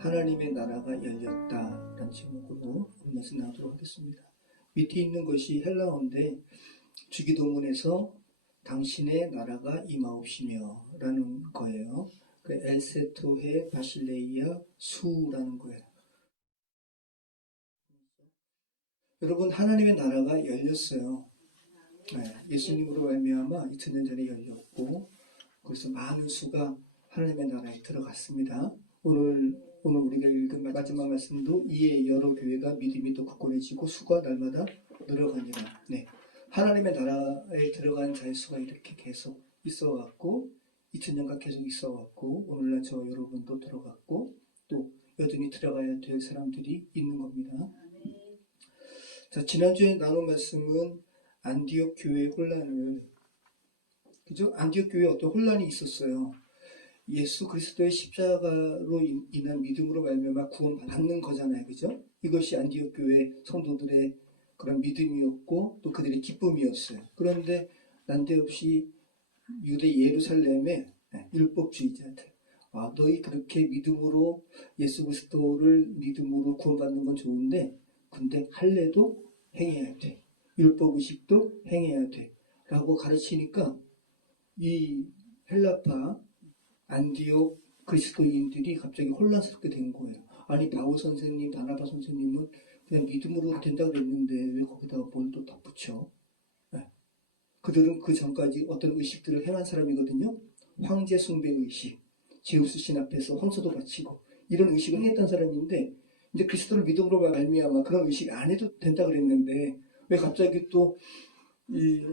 하나님의 나라가 열렸다라는 제목으로 오늘 말씀 나누도록 하겠습니다. 밑에 있는 것이 헬라어인데 주기도문에서 당신의 나라가 임하옵시며 라는 거예요. 그 엘세토헤 바실레이아 수라는 거예요. 여러분, 하나님의 나라가 열렸어요. 예수님으로 말미암아 2000년 전에 열렸고, 그래서 많은 수가 하나님의 나라에 들어갔습니다. 오늘 우리가 읽은 마지막 말씀도 이에 여러 교회가 믿음이 더 굳건해지고 수가 날마다 늘어가니라. 하나님의 나라에 들어간 자의 수가 이렇게 계속 있어왔고 2000년간 계속 있어왔고 오늘날 저 여러분도 들어갔고 또 여전히 들어가야 될 사람들이 있는 겁니다. 자, 지난주에 나눈 말씀은 안디옥 교회의 혼란을, 그죠? 안디옥 교회에 어떤 혼란이 있었어요. 예수 그리스도의 십자가로 인한 믿음으로 말미암아 구원받는 거잖아요. 그죠? 이것이 안디옥 교회 성도들의 그런 믿음이었고 또 그들의 기쁨이었어요. 그런데 난데없이 유대 예루살렘의 율법주의자들, 너희 그렇게 믿음으로 예수 그리스도를 믿음으로 구원받는 건 좋은데 근데 할례도 행해야 돼. 율법의식도 행해야 돼. 라고 가르치니까 이 헬라파 안디옥 그리스도인들이 갑자기 혼란스럽게 된 거예요. 아니 바울 선생님, 바나바 선생님은 그냥 믿음으로 된다고 그랬는데 왜 거기다가 뭘 또 덧붙여? 그들은 그 전까지 어떤 의식들을 행한 사람이거든요. 황제 숭배 의식, 제우스 신 앞에서 황소도 바치고 이런 의식을 행했던 사람인데 이제 그리스도를 믿음으로 말미암아 그런 의식 안 해도 된다 그랬는데 왜 갑자기 또 이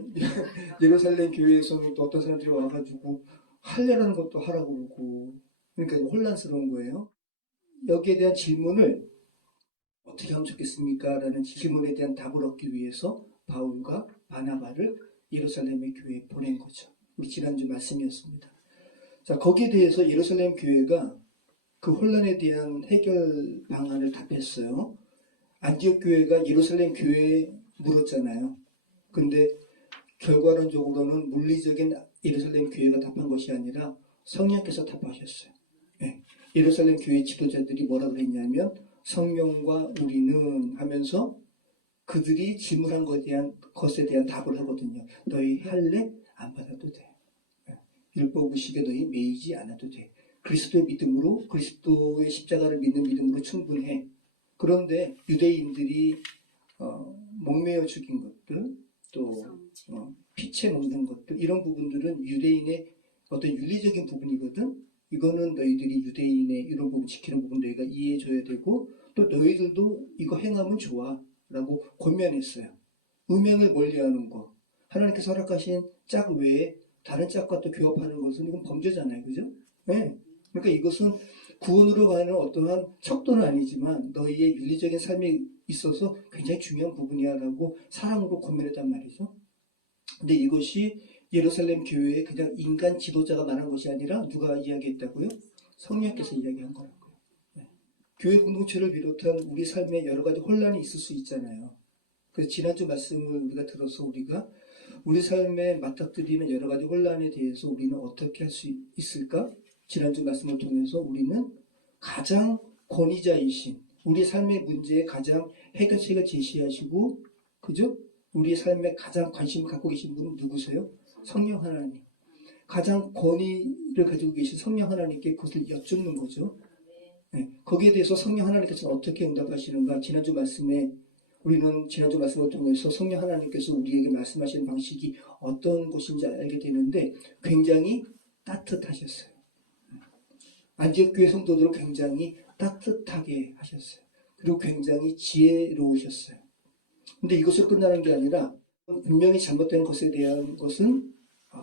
예루살렘 교회에서는 또 어떤 사람들이 와가지고 할례라는 것도 하라고 그러고 그러니까 혼란스러운 거예요. 여기에 대한 질문을 어떻게 하면 좋겠습니까? 라는 질문에 대한 답을 얻기 위해서 바울과 바나바를 예루살렘의 교회에 보낸 거죠. 우리 지난주 말씀이었습니다. 자, 거기에 대해서 예루살렘 교회가 그 혼란에 대한 해결 방안을 답했어요. 안디옥 교회가 예루살렘 교회에 물었잖아요. 근데 결과론적으로는 물리적인 예루살렘 교회가 답한 것이 아니라 성령께서 답하셨어요. 예루살렘 교회 지도자들이 뭐라 그랬냐면 성령과 우리는 하면서 그들이 질문한 것에 대한 답을 하거든요. 너희 할례 안 받아도 돼. 율법 의식에 너희 매이지 않아도 돼. 그리스도의 믿음으로 그리스도의 십자가를 믿는 믿음으로 충분해. 그런데 유대인들이 목매어 죽인 것들 또 피채 먹는 것들 이런 부분들은 유대인의 어떤 윤리적인 부분이거든. 이거는 너희들이 유대인의 이런 부분 지키는 부분 너희가 이해해줘야 되고 또 너희들도 이거 행하면 좋아 라고 권면했어요. 음행을 멀리하는 거, 하나님께서 허락하신 짝 외에 다른 짝과 또 교합하는 것은 이건 범죄잖아요. 그죠? 그러니까 이것은 구원으로 가는 어떠한 척도는 아니지만 너희의 윤리적인 삶에 있어서 굉장히 중요한 부분이야 라고 사랑으로 권면했단 말이죠. 근데 이것이 예루살렘 교회에 그냥 인간 지도자가 말한 것이 아니라 누가 이야기했다고요? 성령께서 이야기한 거라고요. 교회 공동체를 비롯한 우리 삶에 여러 가지 혼란이 있을 수 있잖아요. 그래서 지난주 말씀을 우리가 들어서 우리가 우리 삶에 맞닥뜨리는 여러 가지 혼란에 대해서 우리는 어떻게 할 수 있을까? 지난주 말씀을 통해서 우리는 가장 권위자이신 우리 삶의 문제에 가장 해결책을 제시하시고 그죠? 우리의 삶에 가장 관심을 갖고 계신 분은 누구세요? 성령 하나님. 가장 권위를 가지고 계신 성령 하나님께 그것을 여쭙는 거죠. 거기에 대해서 성령 하나님께서는 어떻게 응답하시는가? 지난주 말씀을 통해서 성령 하나님께서 우리에게 말씀하시는 방식이 어떤 것인지 알게 되는데 굉장히 따뜻하셨어요. 안디옥 교회 성도들을 굉장히 따뜻하게 하셨어요. 그리고 굉장히 지혜로우셨어요. 근데 이것으로 끝나는 게 아니라 분명히 잘못된 것에 대한 것은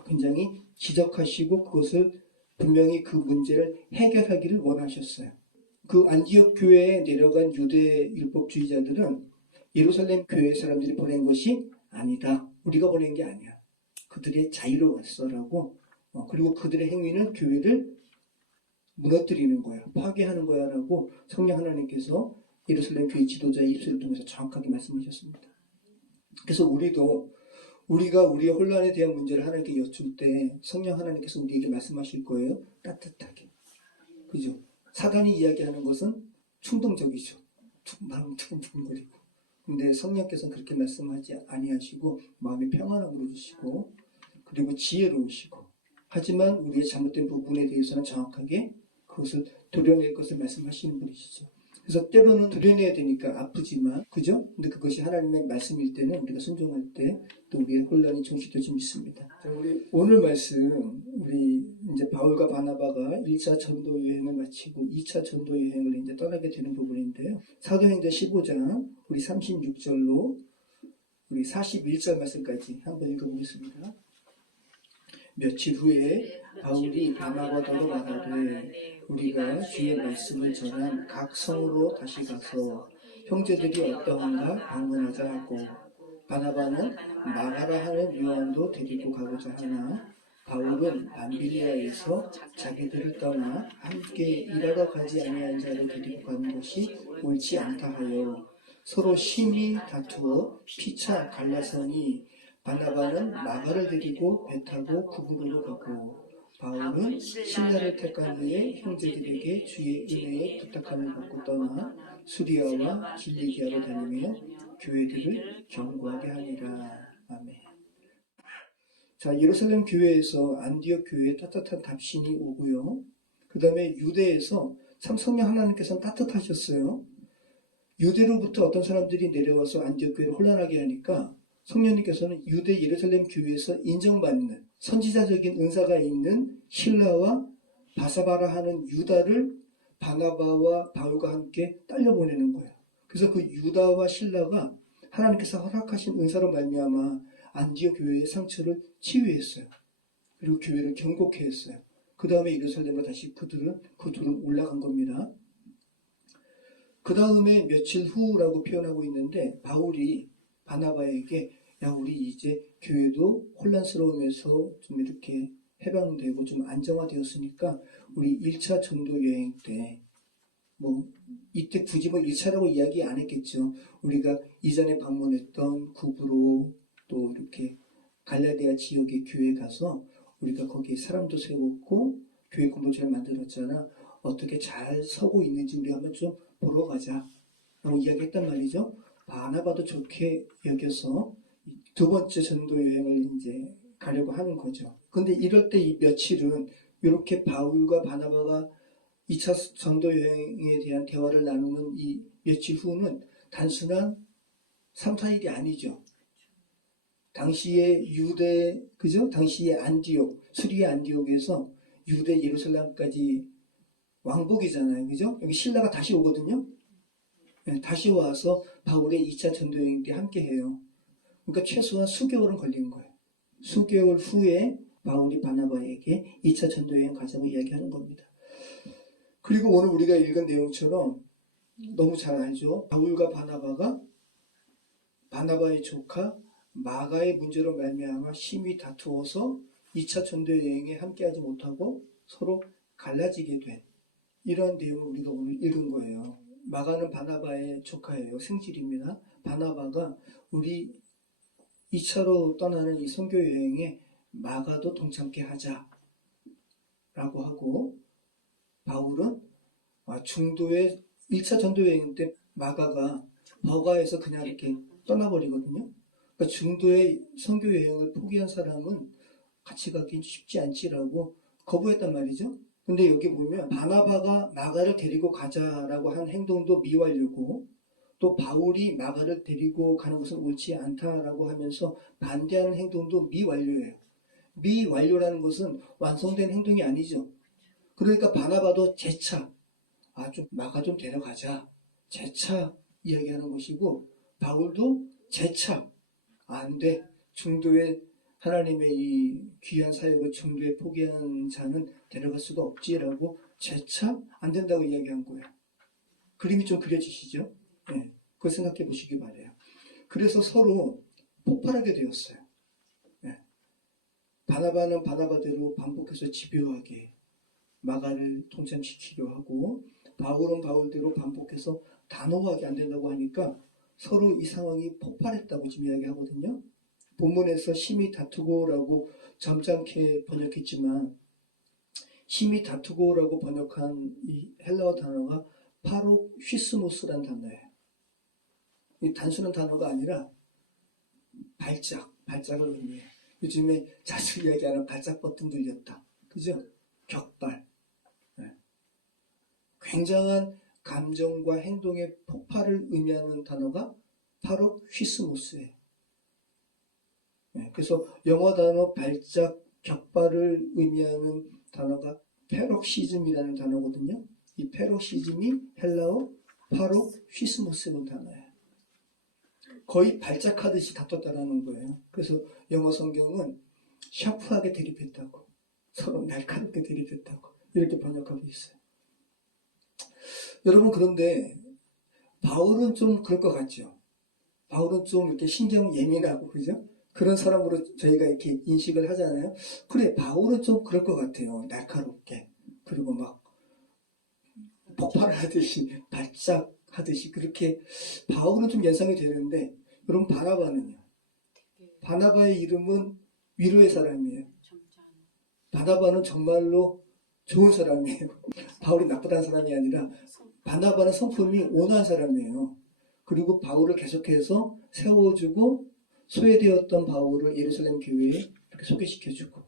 굉장히 지적하시고 그것을 분명히 그 문제를 해결하기를 원하셨어요. 그 안디옥 교회에 내려간 유대 율법주의자들은 예루살렘 교회 사람들이 보낸 것이 아니다. 우리가 보낸 게 아니야. 그들의 자유로 왔어라고 그리고 그들의 행위는 교회를 무너뜨리는 거야. 파괴하는 거야 라고 성령 하나님께서 예루살렘 교회 지도자의 입술을 통해서 정확하게 말씀하셨습니다. 그래서 우리가 우리의 혼란에 대한 문제를 하나님께 여쭐 때 성령 하나님께서 우리에게 말씀하실 거예요. 따뜻하게. 그죠? 사단이 이야기하는 것은 충동적이죠. 마음 두근두근거리고. 근데 성령께서는 그렇게 말씀하지 아니하시고 마음의 평안함으로 주시고 그리고 지혜로우시고 하지만 우리의 잘못된 부분에 대해서는 정확하게 그것을 도려낼 것을 말씀하시는 분이시죠. 그래서 때로는 도려내야 되니까 아프지만 그죠? 근데 그것이 하나님의 말씀일 때는 우리가 순종할 때 또 우리의 혼란이 종식될 줄 믿습니다. 자, 우리 오늘 말씀 우리 이제 바울과 바나바가 1차 전도 여행을 마치고 2차 전도 여행을 이제 떠나게 되는 부분인데요. 사도행전 15장 우리 36절로 우리 41절 말씀까지 한번 읽어보겠습니다. 며칠 후에 바울이 바나바더러 말하되 우리가 주의 말씀을 전한 각 성으로 다시 가서 형제들이 어떠한가 방문하자 하고 바나바는 마가라 하는 요한도 데리고 가고자 하나 바울은 밤빌리아에서 자기들을 떠나 함께 일하러 가지 아니한 자를 데리고 가는 것이 옳지 않다 하여 서로 심히 다투어 피차 갈라서니 바나바는 마가를 데리고 배 타고 구부로로 가고 바울은 신라를 택한 후에 형제들에게 주의 은혜에 부탁함을 받고 떠나 수리아와 길리기아로 다니며 교회들을 견고하게 하니라. 아멘. 자, 예루살렘 교회에서 안디옥 교회에 따뜻한 답신이 오고요. 그 다음에 유대에서 참 성령 하나님께서는 따뜻하셨어요. 유대로부터 어떤 사람들이 내려와서 안디옥 교회를 혼란하게 하니까 성령님께서는 유대 예루살렘 교회에서 인정받는 선지자적인 은사가 있는 실라와 바사바라 하는 유다를 바나바와 바울과 함께 딸려보내는 거예요. 그래서 그 유다와 실라가 하나님께서 허락하신 은사로 말미암아 안디옥 교회의 상처를 치유했어요. 그리고 교회를 견고케 했어요. 그 다음에 예루살렘으로 다시 그 둘은 올라간 겁니다. 그 다음에 며칠 후라고 표현하고 있는데 바울이 바나바에게 야 우리 이제 교회도 혼란스러움에서 좀 이렇게 해방되고 좀 안정화되었으니까 우리 1차 전도 여행 때 뭐 이때 굳이 뭐 1차라고 이야기 안 했겠죠. 우리가 이전에 방문했던 구브로 또 이렇게 갈라디아 지역의 교회 가서 우리가 거기에 사람도 세웠고 교회 공동체를 만들었잖아. 어떻게 잘 서고 있는지 우리 한번 좀 보러 가자 라고 이야기했단 말이죠. 바나바도 좋게 여겨서 두 번째 전도 여행을 이제 가려고 하는 거죠. 근데 이럴 때 이 며칠은 이렇게 바울과 바나바가 2차 전도 여행에 대한 대화를 나누는 이 며칠 후는 단순한 3, 4일이 아니죠. 당시에 유대, 그죠? 당시에 안디옥, 수리아 안디옥에서 유대 예루살렘까지 왕복이잖아요. 그죠? 여기 신라가 다시 오거든요. 네, 다시 와서 바울의 2차 전도 여행 때 함께 해요. 그러니까 최소한 수개월은 걸린 거예요. 수개월 후에 바울이 바나바에게 2차 전도 여행 가자고 이야기하는 겁니다. 그리고 오늘 우리가 읽은 내용처럼 너무 잘 알죠. 바울과 바나바가 바나바의 조카 마가의 문제로 말미암아 심히 다투어서 2차 전도 여행에 함께하지 못하고 서로 갈라지게 된 이런 내용을 우리가 오늘 읽은 거예요. 마가는 바나바의 조카예요. 생질입니다. 바나바가 우리 2차로 떠나는 이 선교 여행에 마가도 동참케 하자 라고 하고 바울은 중도의 1차 전도 여행 때 마가가 버가에서 그냥 이렇게 떠나버리거든요. 그러니까 중도의 선교 여행을 포기한 사람은 같이 가긴 쉽지 않지라고 거부했단 말이죠. 근데 여기 보면 바나바가 마가를 데리고 가자라고 한 행동도 미완료고 또 바울이 마가를 데리고 가는 것은 옳지 않다라고 하면서 반대하는 행동도 미완료예요. 미완료라는 것은 완성된 행동이 아니죠. 그러니까 바나바도 재차 좀 마가 좀 데려가자 재차 이야기하는 것이고 바울도 재차 안 돼. 중도에 하나님의 이 귀한 사역을 중도에 포기한 자는 데려갈 수가 없지라고 재차 안 된다고 이야기한 거예요. 그림이 좀 그려지시죠? 네, 그걸 생각해 보시기 바래요. 그래서 서로 폭발하게 되었어요. 네. 바나바는 바나바대로 반복해서 집요하게 마가를 통참시키려 하고 바울은 바울대로 반복해서 단호하게 안 된다고 하니까 서로 이 상황이 폭발했다고 지금 이야기하거든요. 본문에서 심히 다투고라고 점잖게 번역했지만 힘이 다투고라고 번역한 이 헬라어 단어가 파록휘스모스라는 단어예요. 이 단순한 단어가 아니라 발작을 의미해요. 요즘에 자주 이야기하는 발작 버튼 눌렸다. 그죠? 격발. 네. 굉장한 감정과 행동의 폭발을 의미하는 단어가 파록휘스모스예요. 네. 그래서 영어 단어 발작, 격발을 의미하는 단어가 페럭시즘이라는 단어거든요. 이 페럭시즘이 헬라어 파록휘스모스라는 단어예요. 거의 발작하듯이 다퉜다라는 거예요. 그래서 영어 성경은 샤프하게 대립했다고, 서로 날카롭게 대립했다고 이렇게 번역하고 있어요. 여러분, 그런데 바울은 좀 그럴 것 같죠? 바울은 좀 이렇게 신경 예민하고, 그죠? 그런 사람으로 저희가 이렇게 인식을 하잖아요. 그래, 바울은 좀 그럴 것 같아요. 날카롭게. 그리고 막 폭발하듯이, 발작하듯이 그렇게 바울은 좀 연상이 되는데, 여러분, 바나바는요? 바나바의 이름은 위로의 사람이에요. 바나바는 정말로 좋은 사람이에요. 바울이 나쁘다는 사람이 아니라 바나바는 성품이 온화한 사람이에요. 그리고 바울을 계속해서 세워주고 소외되었던 바울을 예루살렘 교회에 이렇게 소개시켜주고,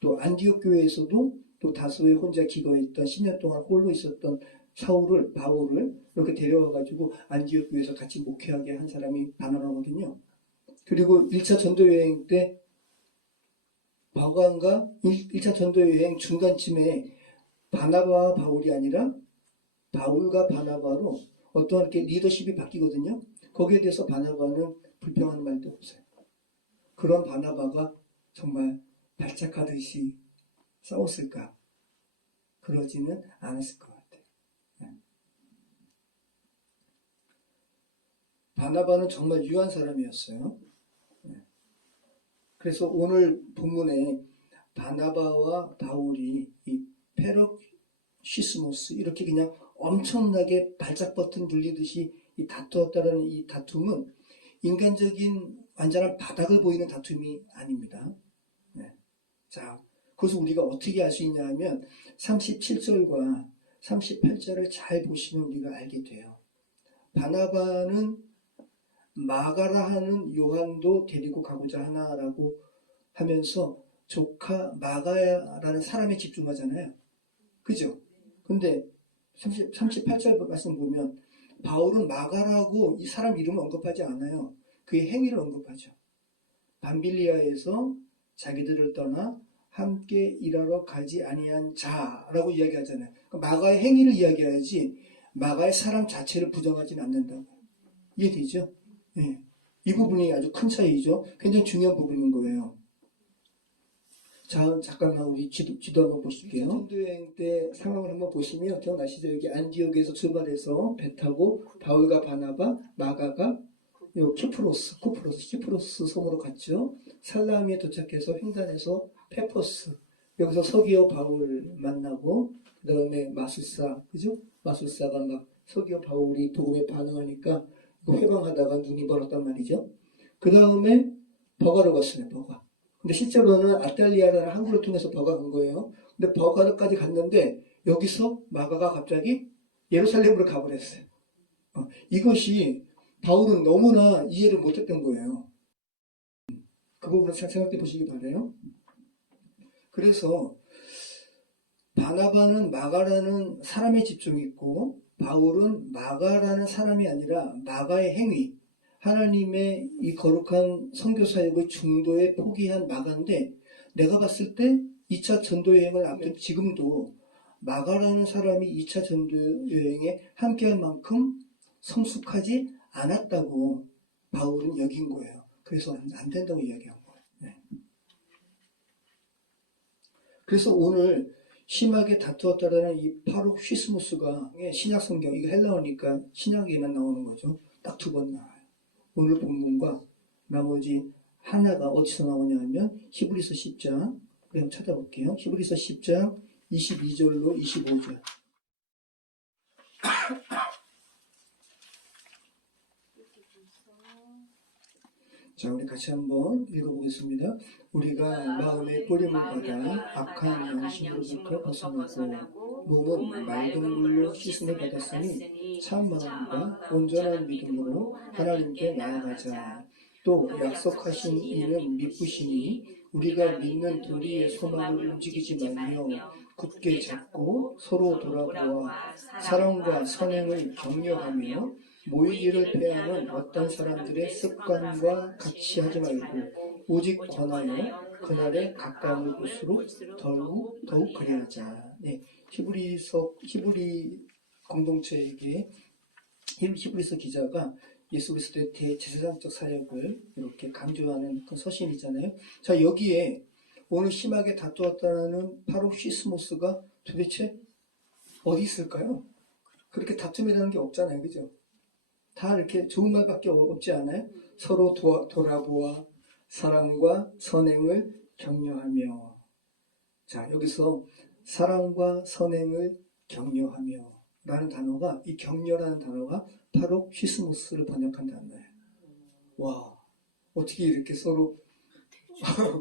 또 안디옥 교회에서도 또 다소의 혼자 기거했던 10년 동안 홀로 있었던 바울을 이렇게 데려와가지고 안디옥 교회에서 같이 목회하게 한 사람이 바나바거든요. 그리고 1차 전도여행 때 바울과 1차 전도여행 중간쯤에 바나바와 바울이 아니라 바울과 바나바로 어떤 이렇게 리더십이 바뀌거든요. 거기에 대해서 바나바는 불평하는 말도 없어요. 그런 바나바가 정말 발작하듯이 싸웠을까? 그러지는 않았을 것 같아요. 바나바는 정말 유한 사람이었어요. 그래서 오늘 본문에 바나바와 바울이 이 페럭시스모스 이렇게 그냥 엄청나게 발작 버튼 눌리듯이 이 다투었다는 이 다툼은 인간적인 완전한 바닥을 보이는 다툼이 아닙니다. 네. 자, 그것을 우리가 어떻게 알 수 있냐 하면 37절과 38절을 잘 보시면 우리가 알게 돼요. 바나바는 마가라 하는 요한도 데리고 가고자 하나라고 하면서 조카 마가라는 사람에 집중하잖아요. 그죠? 근데 38절 말씀 보면 바울은 마가라고 이 사람 이름을 언급하지 않아요. 그의 행위를 언급하죠. 밤빌리아에서 자기들을 떠나 함께 일하러 가지 아니한 자라고 이야기하잖아요. 마가의 행위를 이야기해야지 마가의 사람 자체를 부정하지는 않는다고. 이해되죠? 네. 이 부분이 아주 큰 차이죠. 굉장히 중요한 부분인 거예요. 자, 잠깐만 우리 지도 한번 보실게요. 전도여행 때 상황을 한번 보시면 기억나시죠? 여기 안디옥에서 출발해서 배 타고 바울과 바나바, 마가가 요 키프로스 섬으로 갔죠. 살라미에 도착해서 횡단해서 페퍼스, 여기서 서기오 바울 만나고, 그 다음에 마술사, 그죠? 마술사가 막 서기오 바울이 복음에 반응하니까 회방하다가 눈이 멀었단 말이죠. 그 다음에 버가로 갔어요. 버가. 근데 실제로는 아탈리아라는 항구를 통해서 버가 간 거예요. 근데 버가까지 갔는데 여기서 마가가 갑자기 예루살렘으로 가버렸어요. 이것이 바울은 너무나 이해를 못했던 거예요. 그 부분을 잘 생각해 보시기 바라요. 그래서 바나바는 마가라는 사람에 집중했고 바울은 마가라는 사람이 아니라 마가의 행위, 하나님의 이 거룩한 선교사역의 중도에 포기한 마가인데, 내가 봤을 때 2차 전도여행을 앞둔 지금도 마가라는 사람이 2차 전도여행에 함께할 만큼 성숙하지 않았다고 바울은 여긴 거예요. 그래서 안 된다고 이야기한 거예요. 네. 그래서 오늘 심하게 다투었다라는 이 파록휘스모스가 신약 성경, 이거 헬라어니까 신약에만 나오는 거죠. 딱 2번 나와요. 오늘 본문과 나머지 하나가 어디서 나오냐 하면 히브리서 10장, 그럼 찾아볼게요. 히브리서 10장 22절로 25절. 자, 우리 같이 한번 읽어보겠습니다. 우리가 마음의 뿌림을 받아 악한 양심으로부터 벗어나고 몸은 맑은 물로 씻음을 받았으니 참 마음과 온전한 믿음으로 하나님께 나아가자. 또 약속하신 이는 미쁘시니 우리가 믿는 도리의 소망을 움직이지 말며 굳게 잡고 서로 돌아보아 사랑과 선행을 격려하며 모이기를 패하는 어떤 사람들의 습관과 같이 하지 말고 오직 권하여 그날에 가까운 곳으로 더욱 그리하자. 네, 히브리 공동체에게 히브리서 기자가 예수 그리스도의 대제사장적 사역을 이렇게 강조하는 그 서신이잖아요. 자, 여기에 오늘 심하게 다투었다는 파롭시스모스가 도대체 어디 있을까요? 그렇게 다툼이라는 게 없잖아요, 그죠? 다 이렇게 좋은 말밖에 없지 않아요? 서로 돌아보아 사랑과 선행을 격려하며. 자, 여기서 사랑과 선행을 격려하며 라는 단어가, 이 격려라는 단어가 파롭시스모스를 번역한 단어예요. 와, 어떻게 이렇게 서로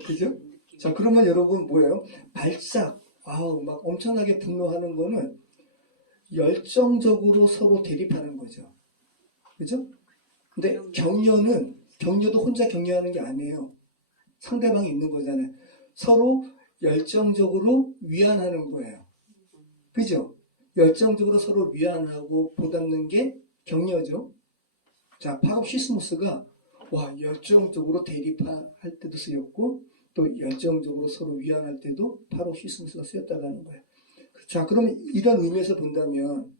그죠? 자, 그러면 여러분 뭐예요? 발작, 막 엄청나게 분노하는 거는 열정적으로 서로 대립하는 거죠. 그죠? 근데 격려도 혼자 격려하는 게 아니에요. 상대방이 있는 거잖아요. 서로 열정적으로 위안하는 거예요. 그죠? 열정적으로 서로 위안하고 보답는 게 격려죠. 자, 파롭시스모스가 열정적으로 대립할 때도 쓰였고 또 열정적으로 서로 위안할 때도 파롭시스모스가 쓰였다고 하는 거예요. 자, 그럼 이런 의미에서 본다면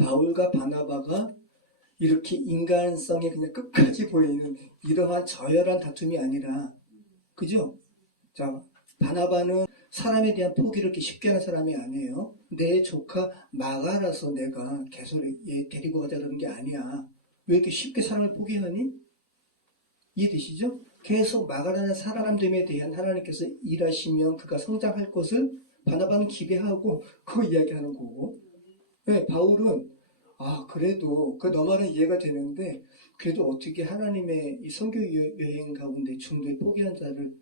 바울과 바나바가 이렇게 인간성이 그냥 끝까지 보이는 이러한 저열한 다툼이 아니라, 그죠? 자, 바나바는 사람에 대한 포기를 이렇게 쉽게 하는 사람이 아니에요. 내 조카 마가라서 내가 계속 얘 데리고 가자 그러는 게 아니야. 왜 이렇게 쉽게 사람을 포기하니? 이해되시죠? 계속 마가라는 사람됨에 대한 하나님께서 일하시면 그가 성장할 것을 바나바는 기대하고 그거 이야기하는 거고, 네, 바울은 그래도 너 말은 이해가 되는데 그래도 어떻게 하나님의 이 선교 여행 가운데 중도에 포기한 자를,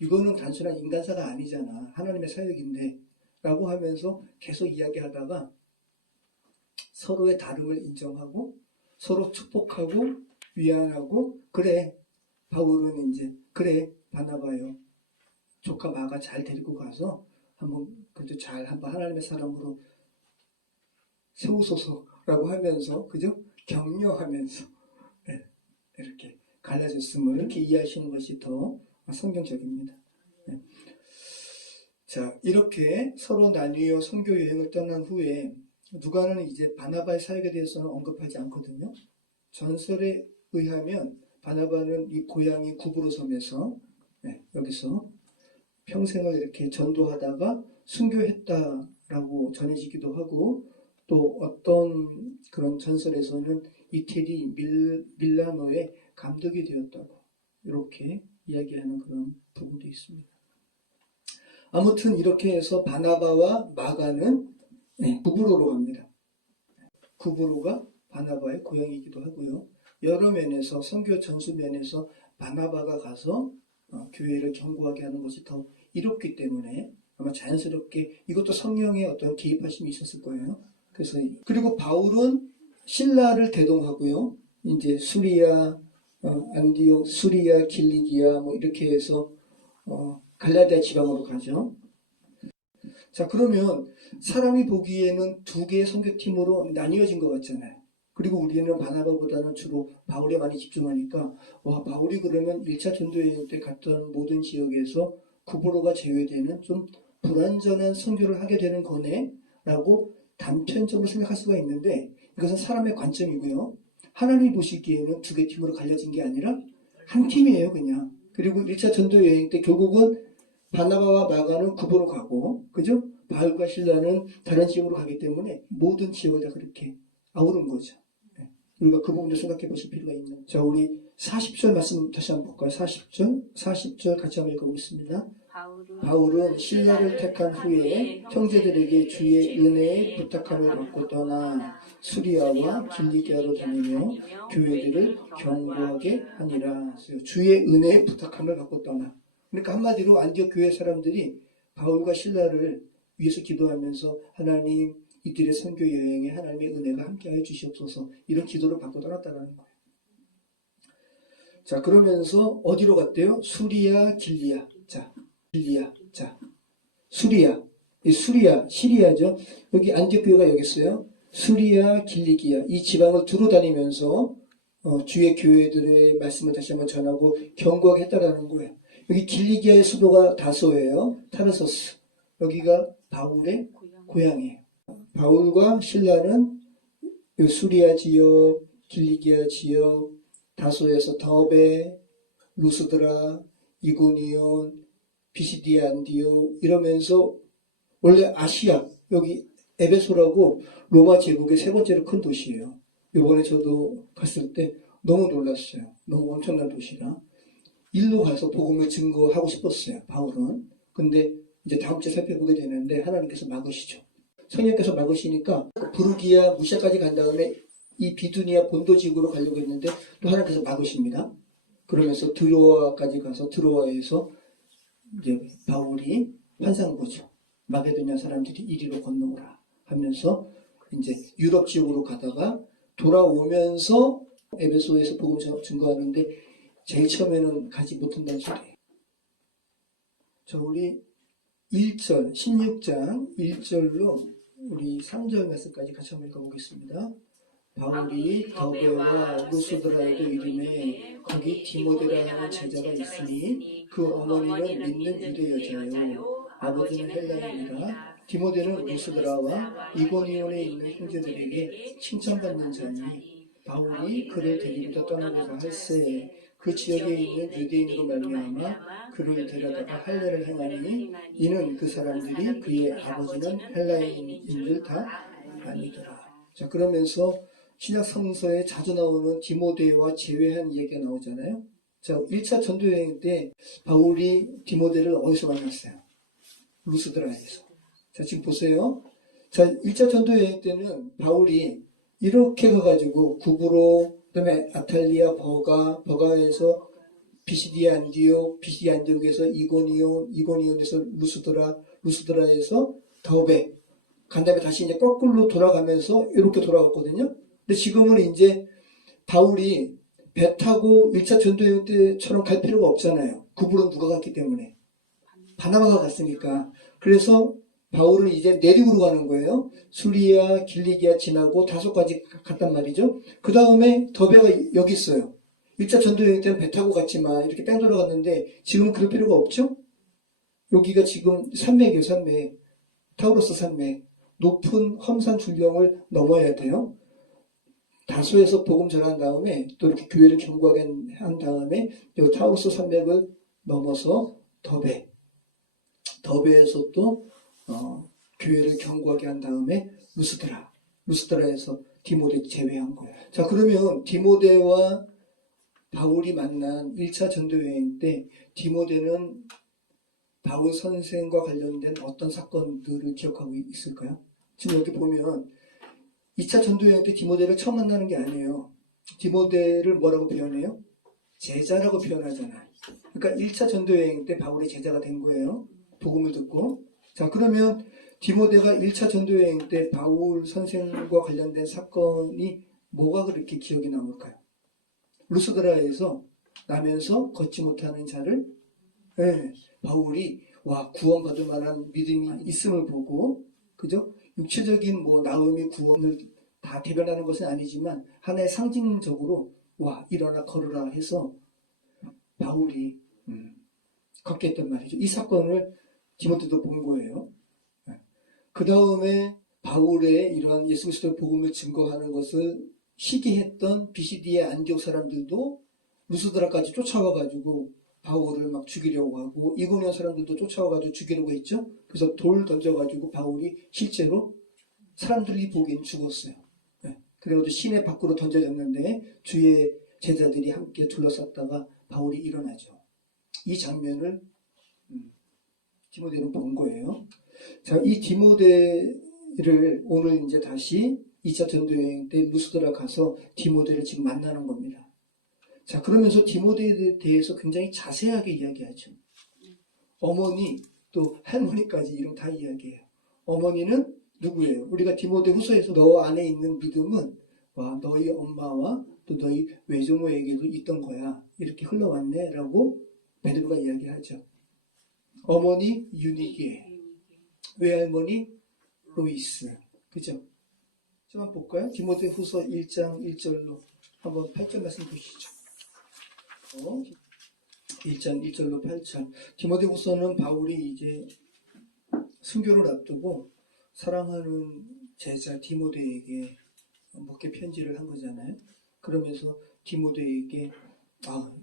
이거는 단순한 인간사가 아니잖아, 하나님의 사역인데 라고 하면서 계속 이야기하다가 서로의 다름을 인정하고 서로 축복하고 위안하고, 그래 바울은 이제 그래 바나바요, 조카 마가 잘 데리고 가서 그래도 한번 하나님의 사람으로 세우소서라고 하면서, 그죠? 격려하면서 이렇게 갈라졌음을 이렇게 이해하시는 것이 더 성경적입니다. 자, 이렇게 서로 나뉘어 선교 여행을 떠난 후에 누가는 이제 바나바의 사역에 대해서는 언급하지 않거든요. 전설에 의하면 바나바는 이 고향이 구브로 섬에서 여기서 평생을 이렇게 전도하다가 순교했다라고 전해지기도 하고, 또 어떤 그런 전설에서는 이태리 밀라노의 감독이 되었다고 이렇게 이야기하는 그런 부분도 있습니다. 아무튼 이렇게 해서 바나바와 마가는 구브로로 갑니다. 구브로가 바나바의 고향이기도 하고요. 여러 면에서, 선교 전수 면에서 바나바가 가서 교회를 견고하게 하는 것이 더 이롭기 때문에 아마 자연스럽게 이것도 성령의 어떤 개입하심이 있었을 거예요. 그리고 바울은 신라를 대동하고요. 이제 수리아, 안디옥, 수리아, 길리기아 이렇게 해서 갈라디아 지방으로 가죠. 자, 그러면 사람이 보기에는 두 개의 선교팀으로 나뉘어진 것 같잖아요. 그리고 우리는 바나바보다는 주로 바울에 많이 집중하니까 바울이 그러면 1차 전도여행 때 갔던 모든 지역에서 구브로가 제외되는 좀 불완전한 선교를 하게 되는 거네 라고 단편적으로 생각할 수가 있는데, 이것은 사람의 관점이고요. 하나님이 보시기에는 두 개 팀으로 갈려진 게 아니라 한 팀이에요, 그냥. 그리고 1차 전도 여행 때 결국은 바나바와 마가는 구브로 가고, 그죠? 바울과 실라는 다른 지역으로 가기 때문에 모든 지역을 다 그렇게 아우른 거죠. 우리가 그 부분도 생각해 보실 필요가 있는. 자, 우리 40절 말씀 다시 한번 볼까요? 40절 같이 한번 읽어보겠습니다. 바울은 신라를 택한 후에 형제들에게 주의 은혜에 부탁함을 받고 떠나 수리아와 길리기아로 다니며 교회들을 경고하게 하니라. 주의 은혜에 부탁함을 받고 떠나. 그러니까 한마디로 안디옥 교회 사람들이 바울과 실라를 위해서 기도하면서 하나님 이들의 선교 여행에 하나님의 은혜가 함께하여 주시옵소서 이런 기도를 받고 떠났다는 거예요. 자, 그러면서 어디로 갔대요? 수리아, 길리아. 자, 길리아. 자, 수리아. 이 수리아, 시리아죠. 여기 안디옥 교회가 여기 있어요. 수리아, 길리기아. 이 지방을 두루 다니면서 주의 교회들의 말씀을 다시 한번 전하고 경고하게 했다라는 거예요. 여기 길리기아의 수도가 다소예요. 타르소스. 여기가 바울의 고향이에요. 바울과 실라는 수리아 지역, 길리기아 지역, 다소에서 더베, 루스드라, 이고니온, 비시디아 안디오 이러면서 원래 아시아 여기 에베소라고 로마 제국의 세 번째로 큰 도시예요. 이번에 저도 갔을 때 너무 놀랐어요. 너무 엄청난 도시라. 일로 가서 복음을 증거하고 싶었어요. 바울은. 근데 이제 다음 주에 살펴보게 되는데 하나님께서 막으시죠. 성령께서 막으시니까 부르기아 무시아까지 간 다음에 이 비두니아 본도지구로 가려고 했는데 또 하나님께서 막으십니다. 그러면서 드로아까지 가서 드로아에서 이제 바울이 환상 보죠. 마게도냐 사람들이 이리로 건너오라 하면서 이제 유럽 지역으로 가다가 돌아오면서 에베소에서 복음 증거하는데 제일 처음에는 가지 못한다는 소리예요. 자, 우리 1절, 16장 1절로 우리 3절 말씀까지 같이 한번 읽어보겠습니다. 바울이 더베와 루스드라에도 이르매 거기 디모데라는 제자가 있으니 그 어머니는 믿는 유대 여자요 아버지는 헬라인이라. 디모데는 루스드라와 이고니온에 있는 형제들에게 칭찬받는 자니 바울이 그를 데리고자 떠나고자 할세 그 지역에 있는 유대인으로 말미암아 그를 데려다가 할례를 행하니 이는 그 사람들이 그의 아버지는 헬라인인 줄 다 아니더라. 자, 그러면서 신약 성서에 자주 나오는 디모데와 제외한 이야기가 나오잖아요. 자, 1차 전도여행 때 바울이 디모데를 어디서 만났어요? 루스드라에서. 자, 지금 보세요. 자, 1차 전도여행 때는 바울이 이렇게 가가지고 구브로, 그 다음에 아탈리아, 버가에서 비시디아 안디옥, 비시디아 안디옥에서 이고니온, 이고니온에서 루스드라에서 더베, 간 다음에 다시 이제 거꾸로 돌아가면서 이렇게 돌아갔거든요. 근데 지금은 이제 바울이 배 타고 1차 전도여행 때처럼 갈 필요가 없잖아요. 구브로는 누가 갔기 때문에. 바나바가 갔으니까. 그래서 바울은 이제 내륙으로 가는 거예요. 수리아, 길리기아 지나고 다소까지 갔단 말이죠. 그 다음에 더베가 여기 있어요. 1차 전도여행 때는 배 타고 갔지만 이렇게 뺑 돌아갔는데 지금은 그럴 필요가 없죠. 여기가 지금 산맥이에요. 산맥. 타우로스 산맥. 높은 험산 줄령을 넘어야 돼요. 다소에서 복음 전한 다음에 또 이렇게 교회를 경고하게 한 다음에 여기 타우로스 산맥을 넘어서 더베에서 또 교회를 경고하게 한 다음에 루스드라에서 디모데 제외한 거예요. 자, 그러면 디모데와 바울이 만난 1차 전도여행 때 디모데는 바울 선생과 관련된 어떤 사건들을 기억하고 있을까요? 지금 여기 보면 2차 전도여행 때 디모데를 처음 만나는 게 아니에요. 디모데를 뭐라고 표현해요? 제자라고 표현하잖아요. 그러니까 1차 전도여행 때 바울이 제자가 된 거예요. 복음을 듣고. 자, 그러면 디모데가 1차 전도여행 때 바울 선생과 관련된 사건이 뭐가 그렇게 기억이 남을까요? 루스드라에서 나면서 걷지 못하는 자를 바울이 구원받을 만한 믿음이 있음을 보고, 그죠? 육체적인 나음이 구원을 다 대변하는 것은 아니지만 하나의 상징적으로 일어나 걸으라 해서 바울이 걷게 했단 말이죠. 이 사건을 디모데도 본 거예요. 그 다음에 바울의 이런 예수 그리스도의 복음을 증거하는 것을 시기했던 비시디아 안디옥 사람들도 루스드라까지 쫓아와가지고 바울을 막 죽이려고 하고 이고니온 사람들도 쫓아와가지고 죽이려고 했죠. 그래서 돌 던져가지고 바울이 실제로 사람들이 보기엔 죽었어요. 그래가지고 시내 밖으로 던져졌는데 주의 제자들이 함께 둘러쌌다가 바울이 일어나죠. 이 장면을 디모데는 본 거예요. 자, 이 디모데를 오늘 이제 다시 2차 전도여행 때 루스드라 가서 디모데를 지금 만나는 겁니다. 자, 그러면서 디모데에 대해서 굉장히 자세하게 이야기하죠. 어머니 또 할머니까지 이름 다 이야기해요. 어머니는 누구예요? 우리가 디모데 후서에서 너 안에 있는 믿음은 와 너희 엄마와 또 너희 외조모에게도 있던 거야. 이렇게 흘러왔네 라고 베드로가 이야기하죠. 어머니 유니게, 외할머니 로이스. 그죠? 좀 한번 볼까요? 디모데 후서 1장 1절로 한번 8절 말씀 보시죠. 1장 1절로 8절. 디모데 후서는 바울이 이제 순교를 앞두고 사랑하는 제자 디모데에게 목회 편지를 한 거잖아요. 그러면서 디모데에게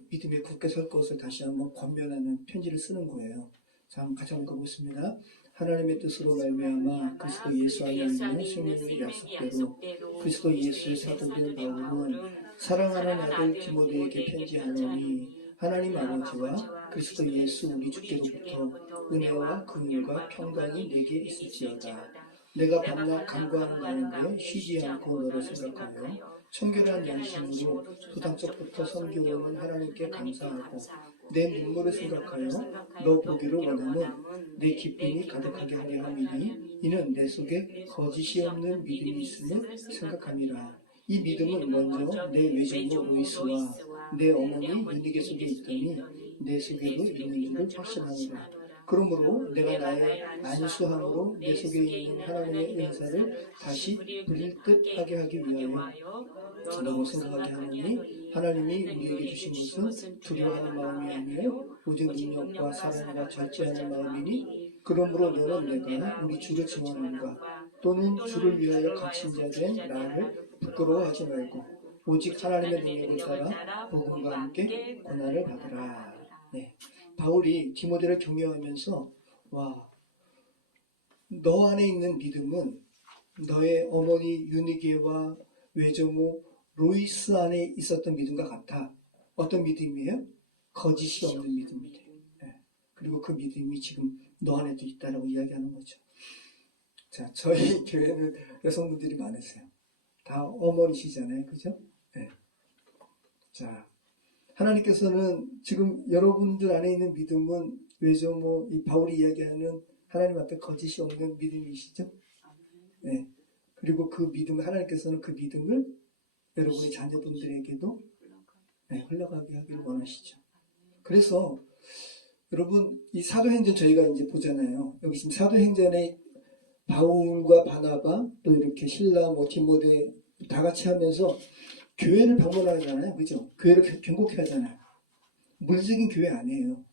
믿음에 굳게 설 것을 다시 한번 권면하는 편지를 쓰는 거예요. 자, 한번 같이 한번 가보겠습니다. 하나님의 뜻으로 말미암아 그리스도 예수 안에 있는 생명의 약속대로 그리스도 예수의 사도된 바울은 사랑하는 아들 디모데에게 편지하노니 하나님 아버지와 그리스도 예수 우리 주께로부터 은혜와 긍휼과 평강이 내게 있을지어다. 내가 밤낮 간구하는 가운데 쉬지 않고 너를 생각하여 청결한 양심으로 소당적부터 섬겨오는 하나님께 감사하고 내 눈물을 생각하여 너 보기를 원하는 내 기쁨이 가득하게 하려 함이니 이는 내 속에 거짓이 없는 믿음이 있음을 생각함이라. 이 믿음은 먼저 내 외조모 로이스와 내 어머니 유니게 속에 있더니 내 속에도 있는 줄을 확신하노라. 그러므로 내가 나의 안수함으로 내 속에 있는 하나님의 은사를 다시 부릴 듯 하게 하기 위하여 너로 생각하게 하노니 하나님이 우리에게 주신 것은 두려워하는 마음이 아니요 오직 능력과 사랑과 절제하는 마음이니 그러므로 너는 내가 우리 주를 증언하는가 또는 주를 위하여 갇힌 자 된 나를 부끄러워하지 말고 오직 하나님의 능력을 따라 복음과 함께 고난을 받으라. 네. 바울이 디모데를 격려하면서 너 안에 있는 믿음은 너의 어머니 유니게와 외조모 로이스 안에 있었던 믿음과 같아. 어떤 믿음이에요? 거짓이 없는 믿음이에요. 네. 그리고 그 믿음이 지금 너 안에도 있다라고 이야기하는 거죠. 자, 저희 교회는 여성분들이 많으세요. 다 어머니시잖아요. 그죠? 네. 자, 하나님께서는 지금 여러분들 안에 있는 믿음은 외조모 이 바울이 이야기하는 하나님 앞에 거짓이 없는 믿음이시죠? 네. 그리고 그 믿음 하나님께서는 그 믿음을 여러분의 자녀분들에게도 흘러가게 하기를 원하시죠. 그래서 여러분 이 사도행전 저희가 이제 보잖아요. 여기 지금 사도행전에 바울과 바나바 또 이렇게 실라 디모데 다 같이 하면서 교회를 방문하잖아요. 그죠? 교회를 경고케 하잖아요. 물질적인 교회 아니에요.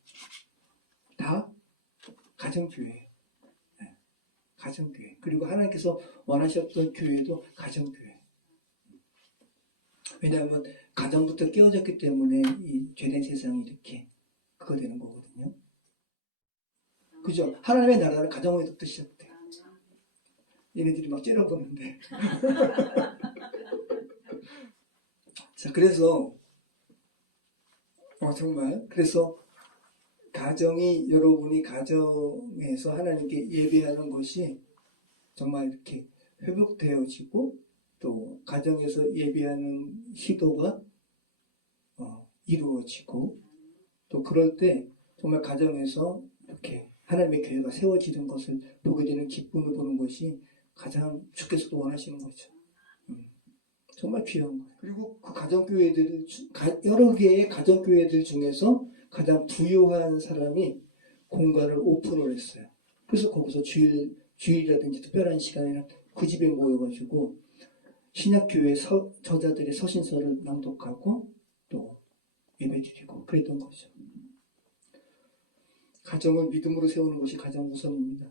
다 가정교회. 네. 가정교회. 그리고 하나님께서 원하셨던 교회도 가정교회. 왜냐하면 가정부터 깨어졌기 때문에 이 죄된 세상이 이렇게 그거 되는 거거든요. 그죠? 하나님의 나라는 가정에서부터 시작돼요. 얘네들이 막 째려보는데. 자, 그래서 정말 그래서 여러분이 가정에서 하나님께 예배하는 것이 정말 이렇게 회복되어지고 또 가정에서 예배하는 시도가 이루어지고 또 그럴 때 정말 가정에서 이렇게 하나님의 교회가 세워지는 것을 보게 되는 기쁨을 보는 것이 가장 주께서도 원하시는 거죠. 정말 귀한 거예요. 그리고 그 가정교회들, 여러 개의 가정교회들 중에서 가장 부유한 사람이 공간을 오픈을 했어요. 그래서 거기서 주일이라든지 특별한 시간에는 그 집에 모여가지고 신약교회 저자들의 서신서를 낭독하고 또 예배드리고 그랬던 거죠. 가정을 믿음으로 세우는 것이 가장 우선입니다.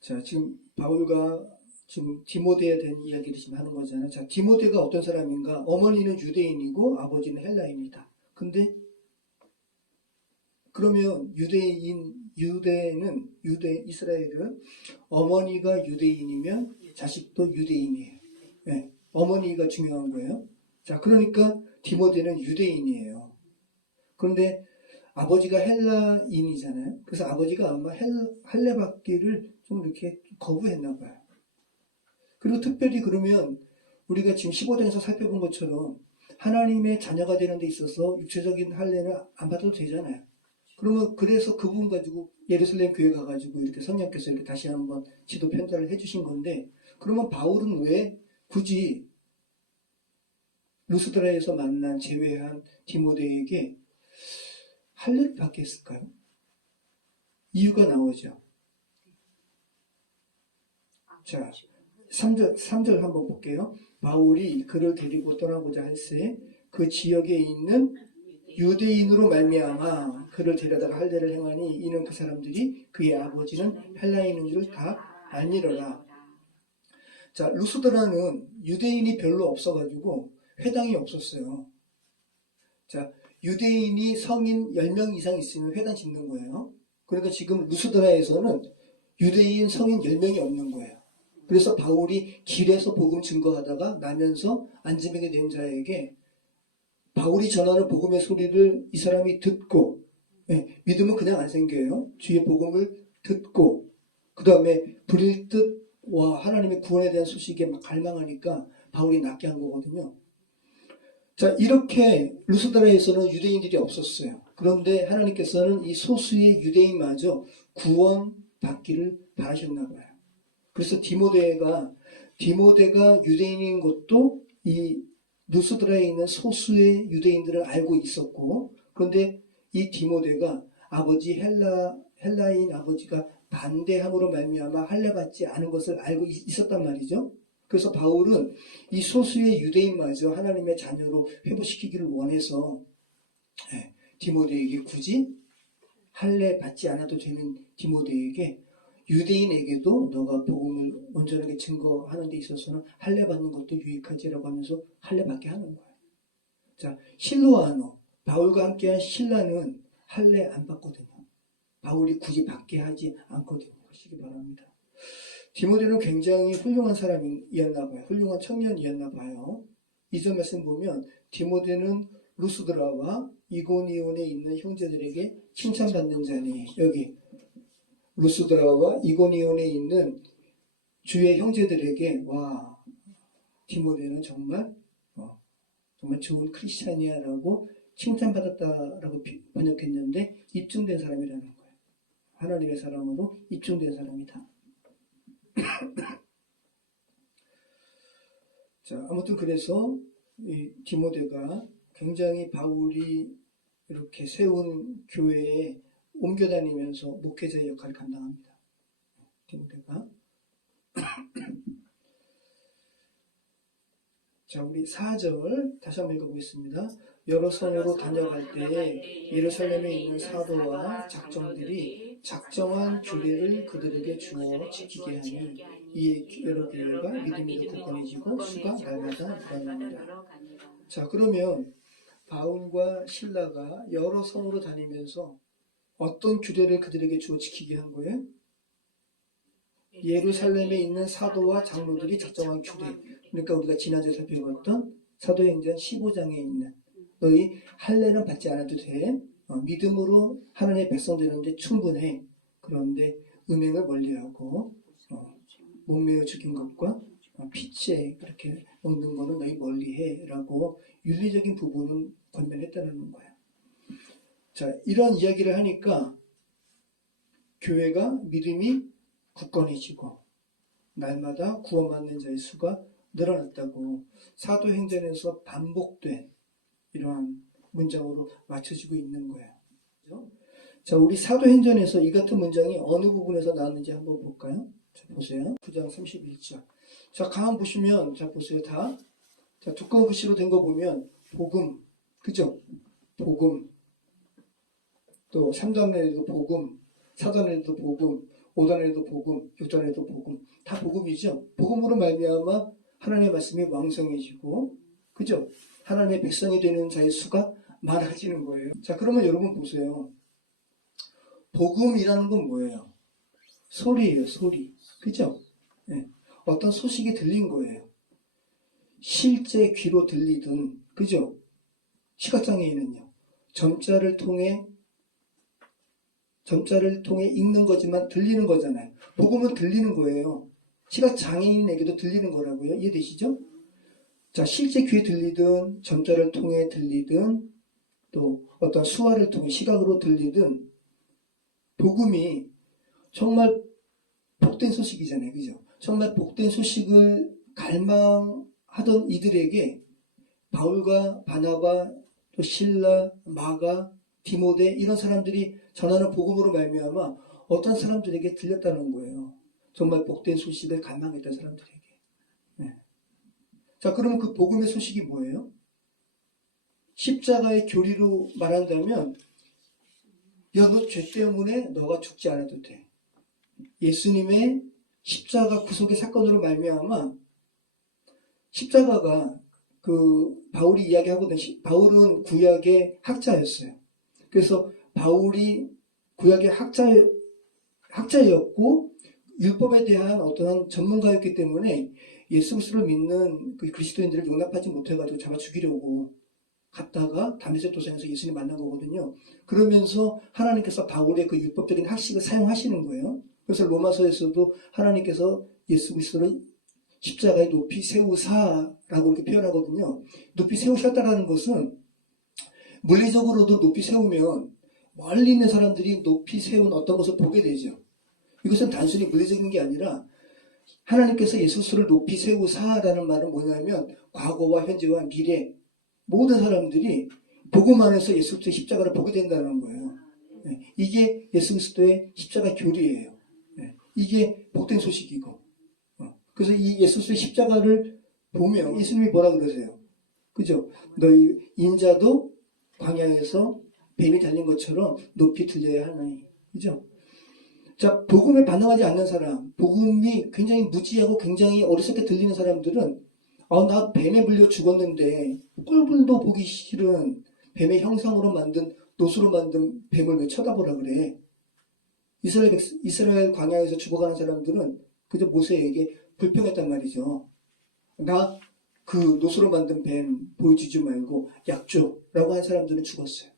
자, 지금 바울과 지금 디모데에 대한 이야기를 지금 하는 거잖아요. 자, 디모데가 어떤 사람인가? 어머니는 유대인이고 아버지는 헬라인이다. 근데 그러면 이스라엘은 어머니가 유대인이면 자식도 유대인이에요. 네, 어머니가 중요한 거예요. 자, 그러니까 디모데는 유대인이에요. 그런데 아버지가 헬라인이잖아요. 그래서 아버지가 아마 할례 받기를 좀 이렇게 거부했나 봐요. 그리고 특별히 그러면 우리가 지금 15장에서 살펴본 것처럼 하나님의 자녀가 되는 데 있어서 육체적인 할례는 안 받아도 되잖아요. 그러면 그래서 그 부분 가지고 예루살렘 교회 가가지고 이렇게 성령께서 이렇게 다시 한번 지도 편달을 해주신 건데, 그러면 바울은 왜 굳이 루스드라에서 만난 제외한 디모데에게 할례를 받게 했을까요? 이유가 나오죠. 자, 3절 한번 볼게요. 바울이 그를 데리고 떠나고자 할새 그 지역에 있는 유대인으로 말미암아 그를 데려다가 할례를 행하니 이는 그 사람들이 그의 아버지는 헬라인인 줄 다 알리로라. 자, 루스드라는 유대인이 별로 없어가지고 회당이 없었어요. 자, 유대인이 성인 10명 이상 있으면 회당 짓는 거예요. 그러니까 지금 루스드라에서는 유대인 성인 10명이 없는 거예요. 그래서 바울이 길에서 복음 증거하다가 나면서 안지병이 된 자에게 바울이 전하는 복음의 소리를 이 사람이 듣고, 믿음은 그냥 안 생겨요. 주의 복음을 듣고, 그 다음에 불일 듯 와 하나님의 구원에 대한 소식에 막 갈망하니까 바울이 낫게 한 거거든요. 자, 이렇게 루스드라에서는 유대인들이 없었어요. 그런데 하나님께서는 이 소수의 유대인마저 구원받기를 바라셨나 봐요. 그래서 디모데가 유대인인 것도 이 루스드라에 있는 소수의 유대인들을 알고 있었고, 그런데 이 디모데가 아버지 헬라인 아버지가 반대함으로 말미암아 할례받지 않은 것을 알고 있었단 말이죠. 그래서 바울은 이 소수의 유대인마저 하나님의 자녀로 회복시키기를 원해서 디모데에게 굳이 할례 받지 않아도 되는 디모데에게 유대인에게도 너가 복음을 온전하게 증거하는 데 있어서는 할례 받는 것도 유익하지라고 하면서 할례 받게 하는 거예요. 자, 실로아노, 바울과 함께한 신라는 할례 안 받거든요. 바울이 굳이 받게 하지 않거든요. 하시기 바랍니다. 디모데는 굉장히 훌륭한 사람이었나 봐요. 훌륭한 청년이었나 봐요. 이전 말씀 보면 디모데는 루스드라와 이고니온에 있는 형제들에게 칭찬받는 자니, 여기 루스드라와 이고니온에 있는 주의 형제들에게 와 디모데는 정말 좋은 크리스찬이야라고 칭찬받았다라고 번역했는데 입증된 사람이라는 거예요. 하나님의 사람으로 입증된 사람이다. 자, 아무튼 그래서 이 디모데가 굉장히 바울이 이렇게 세운 교회에 옮겨 다니면서 목회자의 역할을 감당합니다. 디모데가. 자, 우리 4절 다시 한번 읽어보겠습니다. 여러 성으로 다녀갈 때에 예루살렘에 있는 사도와 작정들이 작정한 규례를 그들에게 주어 지키게 하니 이에 여러 교회가 믿음이 더 굳건해지고 수가 날마다 늘어납니다. 자, 그러면 바울과 실라가 여러 성으로 다니면서 어떤 규례를 그들에게 주어 지키게 한 거예요? 예루살렘에 있는 사도와 장로들이 작정한 규례. 그러니까 우리가 지난주에 살펴봤던 사도행전 15장에 있는 너희 할례는 받지 않아도 돼. 믿음으로 하나님의 백성 되는데 충분해. 그런데 음행을 멀리하고 목매어 죽인 것과 피째 그렇게 먹는 거는 너희 멀리해 라고 윤리적인 부분은 권면했다는 거예요. 자, 이런 이야기를 하니까 교회가 믿음이 굳건해지고 날마다 구원받는 자의 수가 늘어났다고 사도행전에서 반복된 이러한 문장으로 맞춰지고 있는 거예요. 자, 우리 사도행전에서 이 같은 문장이 어느 부분에서 나왔는지 한번 볼까요? 자, 보세요. 9장 31절. 자, 가만 보시면, 자, 보세요. 다. 자, 두꺼운 글씨로 된 거 보면, 복음. 그죠? 복음. 또 3단에도 복음, 4단에도 복음, 5단에도 복음, 6단에도 복음. 다 복음이죠? 복음으로 말미암아 하나님의 말씀이 왕성해지고, 그죠? 하나님의 백성이 되는 자의 수가 많아지는 거예요. 자, 그러면 여러분 보세요. 복음이라는 건 뭐예요? 소리예요, 소리. 그죠? 네. 어떤 소식이 들린 거예요. 실제 귀로 들리든, 그죠? 시각장애인은요. 점자를 통해 읽는 거지만 들리는 거잖아요. 복음은 들리는 거예요. 시각 장애인에게도 들리는 거라고요. 이해되시죠? 자, 실제 귀에 들리든 점자를 통해 들리든 또 어떤 수화를 통해 시각으로 들리든 복음이 정말 복된 소식이잖아요. 그죠? 정말 복된 소식을 갈망하던 이들에게 바울과 바나바, 또 실라, 마가, 디모데 이런 사람들이 전하는 복음으로 말미암아 어떤 사람들에게 들렸다는 거예요. 정말 복된 소식을 갈망했던 사람들에게. 네. 자, 그러면 그 복음의 소식이 뭐예요? 십자가의 교리로 말한다면 야, 너 죄 때문에 너가 죽지 않아도 돼. 예수님의 십자가 구속의 사건으로 말미암아 십자가가 그 바울이 이야기하거든. 바울은 구약의 학자였어요. 그래서 바울이 구약의 학자였고 율법에 대한 어떠한 전문가였기 때문에 예수 그리스도를 믿는 그 그리스도인들을 용납하지 못해가지고 잡아 죽이려고 갔다가 다메섹 도상에서 예수님 만난 거거든요. 그러면서 하나님께서 바울의 그 율법적인 학식을 사용하시는 거예요. 그래서 로마서에서도 하나님께서 예수 그리스도를 십자가에 높이 세우사라고 이렇게 표현하거든요. 높이 세우셨다라는 것은 물리적으로도 높이 세우면 멀리 있는 사람들이 높이 세운 어떤 것을 보게 되죠. 이것은 단순히 물리적인 게 아니라 하나님께서 예수 그리스도를 높이 세우사라는 말은 뭐냐면 과거와 현재와 미래 모든 사람들이 복음 안에서 예수 그리스도의 십자가를 보게 된다는 거예요. 이게 예수 그리스도의 십자가 교리예요. 이게 복된 소식이고. 그래서 이 예수 그리스도의 십자가를 보면 예수님이 뭐라 그러세요? 그죠? 너희 인자도 광야에서 뱀이 달린 것처럼 높이 들려야 하나니. 그죠? 자, 복음에 반응하지 않는 사람, 복음이 굉장히 무지하고 굉장히 어리석게 들리는 사람들은 나 뱀에 물려 죽었는데 꿀불도 보기 싫은 뱀의 형상으로 만든 노수로 만든 뱀을 왜 쳐다보라 그래? 이스라엘 광야에서 죽어가는 사람들은 그저 모세에게 불평했단 말이죠. 나 그 노수로 만든 뱀 보여주지 말고 약 줘라고 한 사람들은 죽었어요.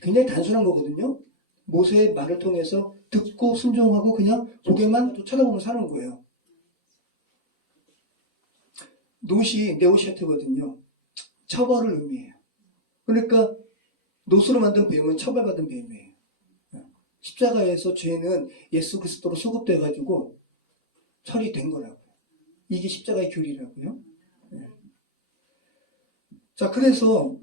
굉장히 단순한 거거든요. 모세의 말을 통해서 듣고 순종하고 그냥 고개만 쳐다보면 사는 거예요. 노시 네오시아트거든요. 처벌을 의미해요. 그러니까 노수로 만든 뱀은 처벌받은 뱀이에요. 십자가에서 죄는 예수 그리스도로 소급돼가지고 처리된 거라고요. 이게 십자가의 교리라고요. 자, 그래서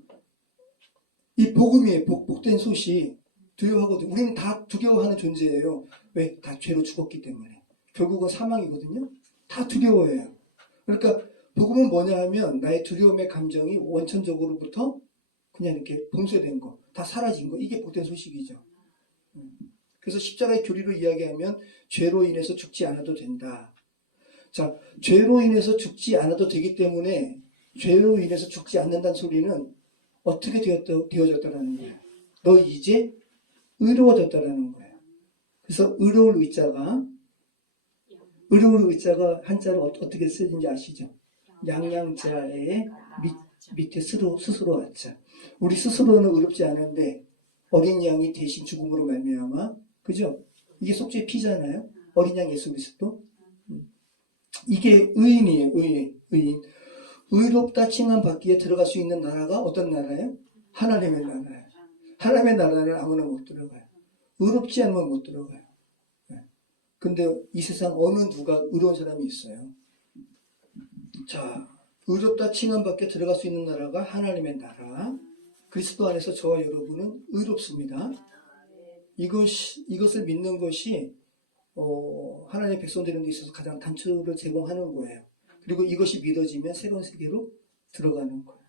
이 복음이 복된 소식 두려워하거든요. 우리는 다 두려워하는 존재예요. 왜? 다 죄로 죽었기 때문에. 결국은 사망이거든요. 다 두려워해요. 그러니까 복음은 뭐냐 하면 나의 두려움의 감정이 원천적으로부터 그냥 이렇게 봉쇄된 거, 다 사라진 거. 이게 복된 소식이죠. 그래서 십자가의 교리로 이야기하면 죄로 인해서 죽지 않아도 된다. 자, 죄로 인해서 죽지 않아도 되기 때문에 죄로 인해서 죽지 않는다는 소리는 어떻게 되어졌다라는 거예요. 너 이제 의로워졌다라는 거예요. 그래서 의로울 의자가 한자로 어떻게 쓰는지 아시죠? 양양자의 밑에 스스로 왔자. 우리 스스로는 의롭지 않은데 어린 양이 대신 죽음으로 말미암아, 그죠? 이게 속죄의 피잖아요. 어린 양 예수 그리스도. 이게 의인이에요. 의인. 의롭다 칭함 받기에 들어갈 수 있는 나라가 어떤 나라예요? 하나님의 나라예요. 하나님의 나라는 아무나 못 들어가요. 의롭지 않으면 못 들어가요. 근데 이 세상 어느 누가 의로운 사람이 있어요? 자, 의롭다 칭함 받기에 들어갈 수 있는 나라가 하나님의 나라. 그리스도 안에서 저와 여러분은 의롭습니다. 이것을 믿는 것이 하나님의 백성들에게 있어서 가장 단초를 제공하는 거예요. 그리고 이것이 믿어지면 새로운 세계로 들어가는 거예요.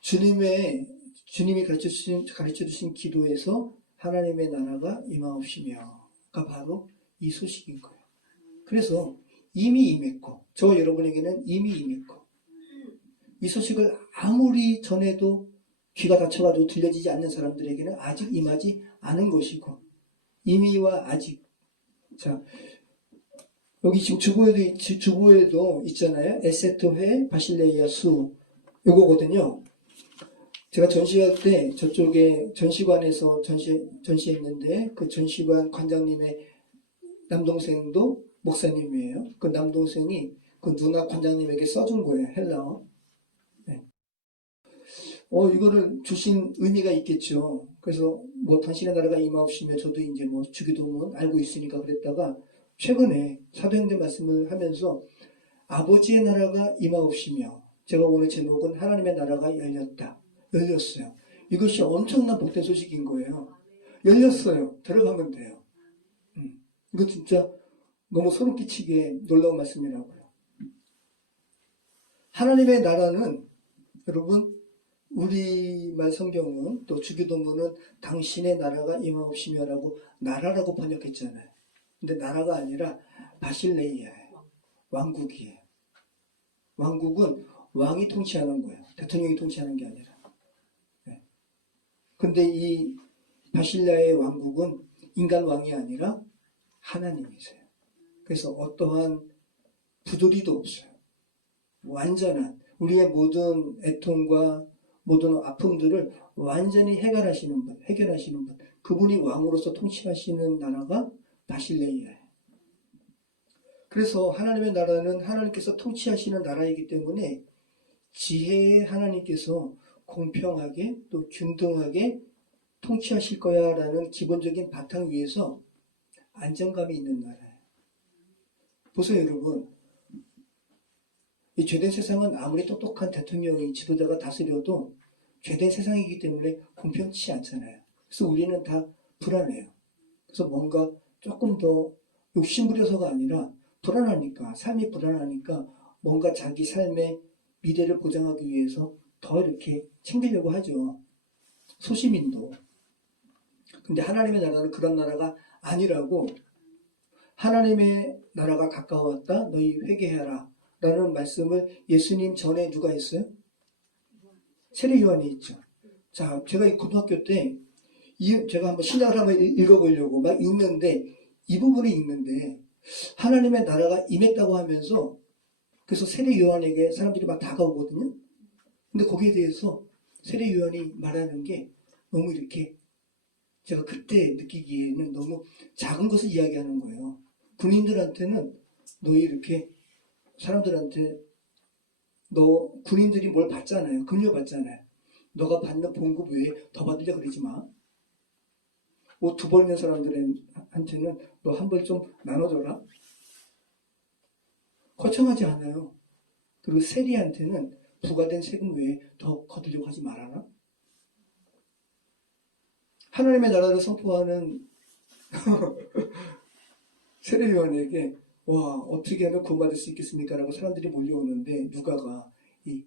주님이 가르쳐주신 기도에서 하나님의 나라가 임하옵시며가 바로 이 소식인 거예요. 그래서 이미 임했고 저와 여러분에게는 이미 임했고 이 소식을 아무리 전해도 귀가 닫혀가지고 들려지지 않는 사람들에게는 아직 임하지 않은 것이고 이미와 아직. 자, 여기 지금 주보에도 있잖아요. 에세토회 바실레이아 수 요거거든요. 제가 전시할 때 저쪽에 전시관에서 전시했는데 그 전시관 관장님의 남동생도 목사님이에요. 그 남동생이 그 누나 관장님에게 써준 거예요. 헬라어. 네. 이거를 주신 의미가 있겠죠. 그래서 뭐 당신의 나라가 임하옵시며 저도 이제 뭐 주기도문 알고 있으니까 그랬다가 최근에 사도행전 말씀을 하면서 아버지의 나라가 임하옵시며 제가 오늘 제목은 하나님의 나라가 열렸다. 열렸어요. 이것이 엄청난 복된 소식인 거예요. 열렸어요. 들어가면 돼요. 이거 진짜 너무 소름 끼치게 놀라운 말씀이라고요. 하나님의 나라는 여러분 우리말 성경은 또 주기도문은 당신의 나라가 임하옵시며라고 나라라고 번역했잖아요. 근데 나라가 아니라 바실레이아예요. 왕국이에요. 왕국은 왕이 통치하는 거예요. 대통령이 통치하는 게 아니라. 네. 근데 이 바실레아의 왕국은 인간 왕이 아니라 하나님이세요. 그래서 어떠한 부조리도 없어요. 완전한 우리의 모든 애통과 모든 아픔들을 완전히 해결하시는 분. 그분이 왕으로서 통치하시는 나라가 바실레이아예요. 그래서 하나님의 나라는 하나님께서 통치하시는 나라이기 때문에 지혜의 하나님께서 공평하게 또 균등하게 통치하실 거야 라는 기본적인 바탕 위에서 안정감이 있는 나라예요. 보세요 여러분. 이 죄된 세상은 아무리 똑똑한 대통령이 지도자가 다스려도 죄된 세상이기 때문에 공평치 않잖아요. 그래서 우리는 다 불안해요. 그래서 뭔가 조금 더 욕심부려서가 아니라 불안하니까, 삶이 불안하니까 뭔가 자기 삶의 미래를 보장하기 위해서 더 이렇게 챙기려고 하죠. 소시민도. 근데 하나님의 나라는 그런 나라가 아니라고 하나님의 나라가 가까웠다. 너희 회개하라. 라는 말씀을 예수님 전에 누가 했어요? 세례 요한이 있죠. 자, 제가 이 고등학교 때 제가 한번 신약을 한번 읽어보려고 막 읽는데 이 부분을 읽는데 하나님의 나라가 임했다고 하면서 그래서 세례 요한에게 사람들이 막 다가오거든요. 근데 거기에 대해서 세례 요한이 말하는 게 너무 이렇게 제가 그때 느끼기에는 너무 작은 것을 이야기하는 거예요. 군인들한테는 너희 이렇게 사람들한테 너 군인들이 뭘 받잖아요. 급료 받잖아요. 너가 받는 봉급 외에 더 받으려 그러지 마. 옷 두 벌 있는 사람들한테는 너 한 벌 좀 나눠줘라. 거창하지 않아요. 그리고 세리한테는 부과된 세금 외에 더 거두려고 하지 말아라. 하나님의 나라를 선포하는 세례요한에게 와 어떻게 하면 구원받을 수 있겠습니까? 라고 사람들이 몰려오는데 누가가 이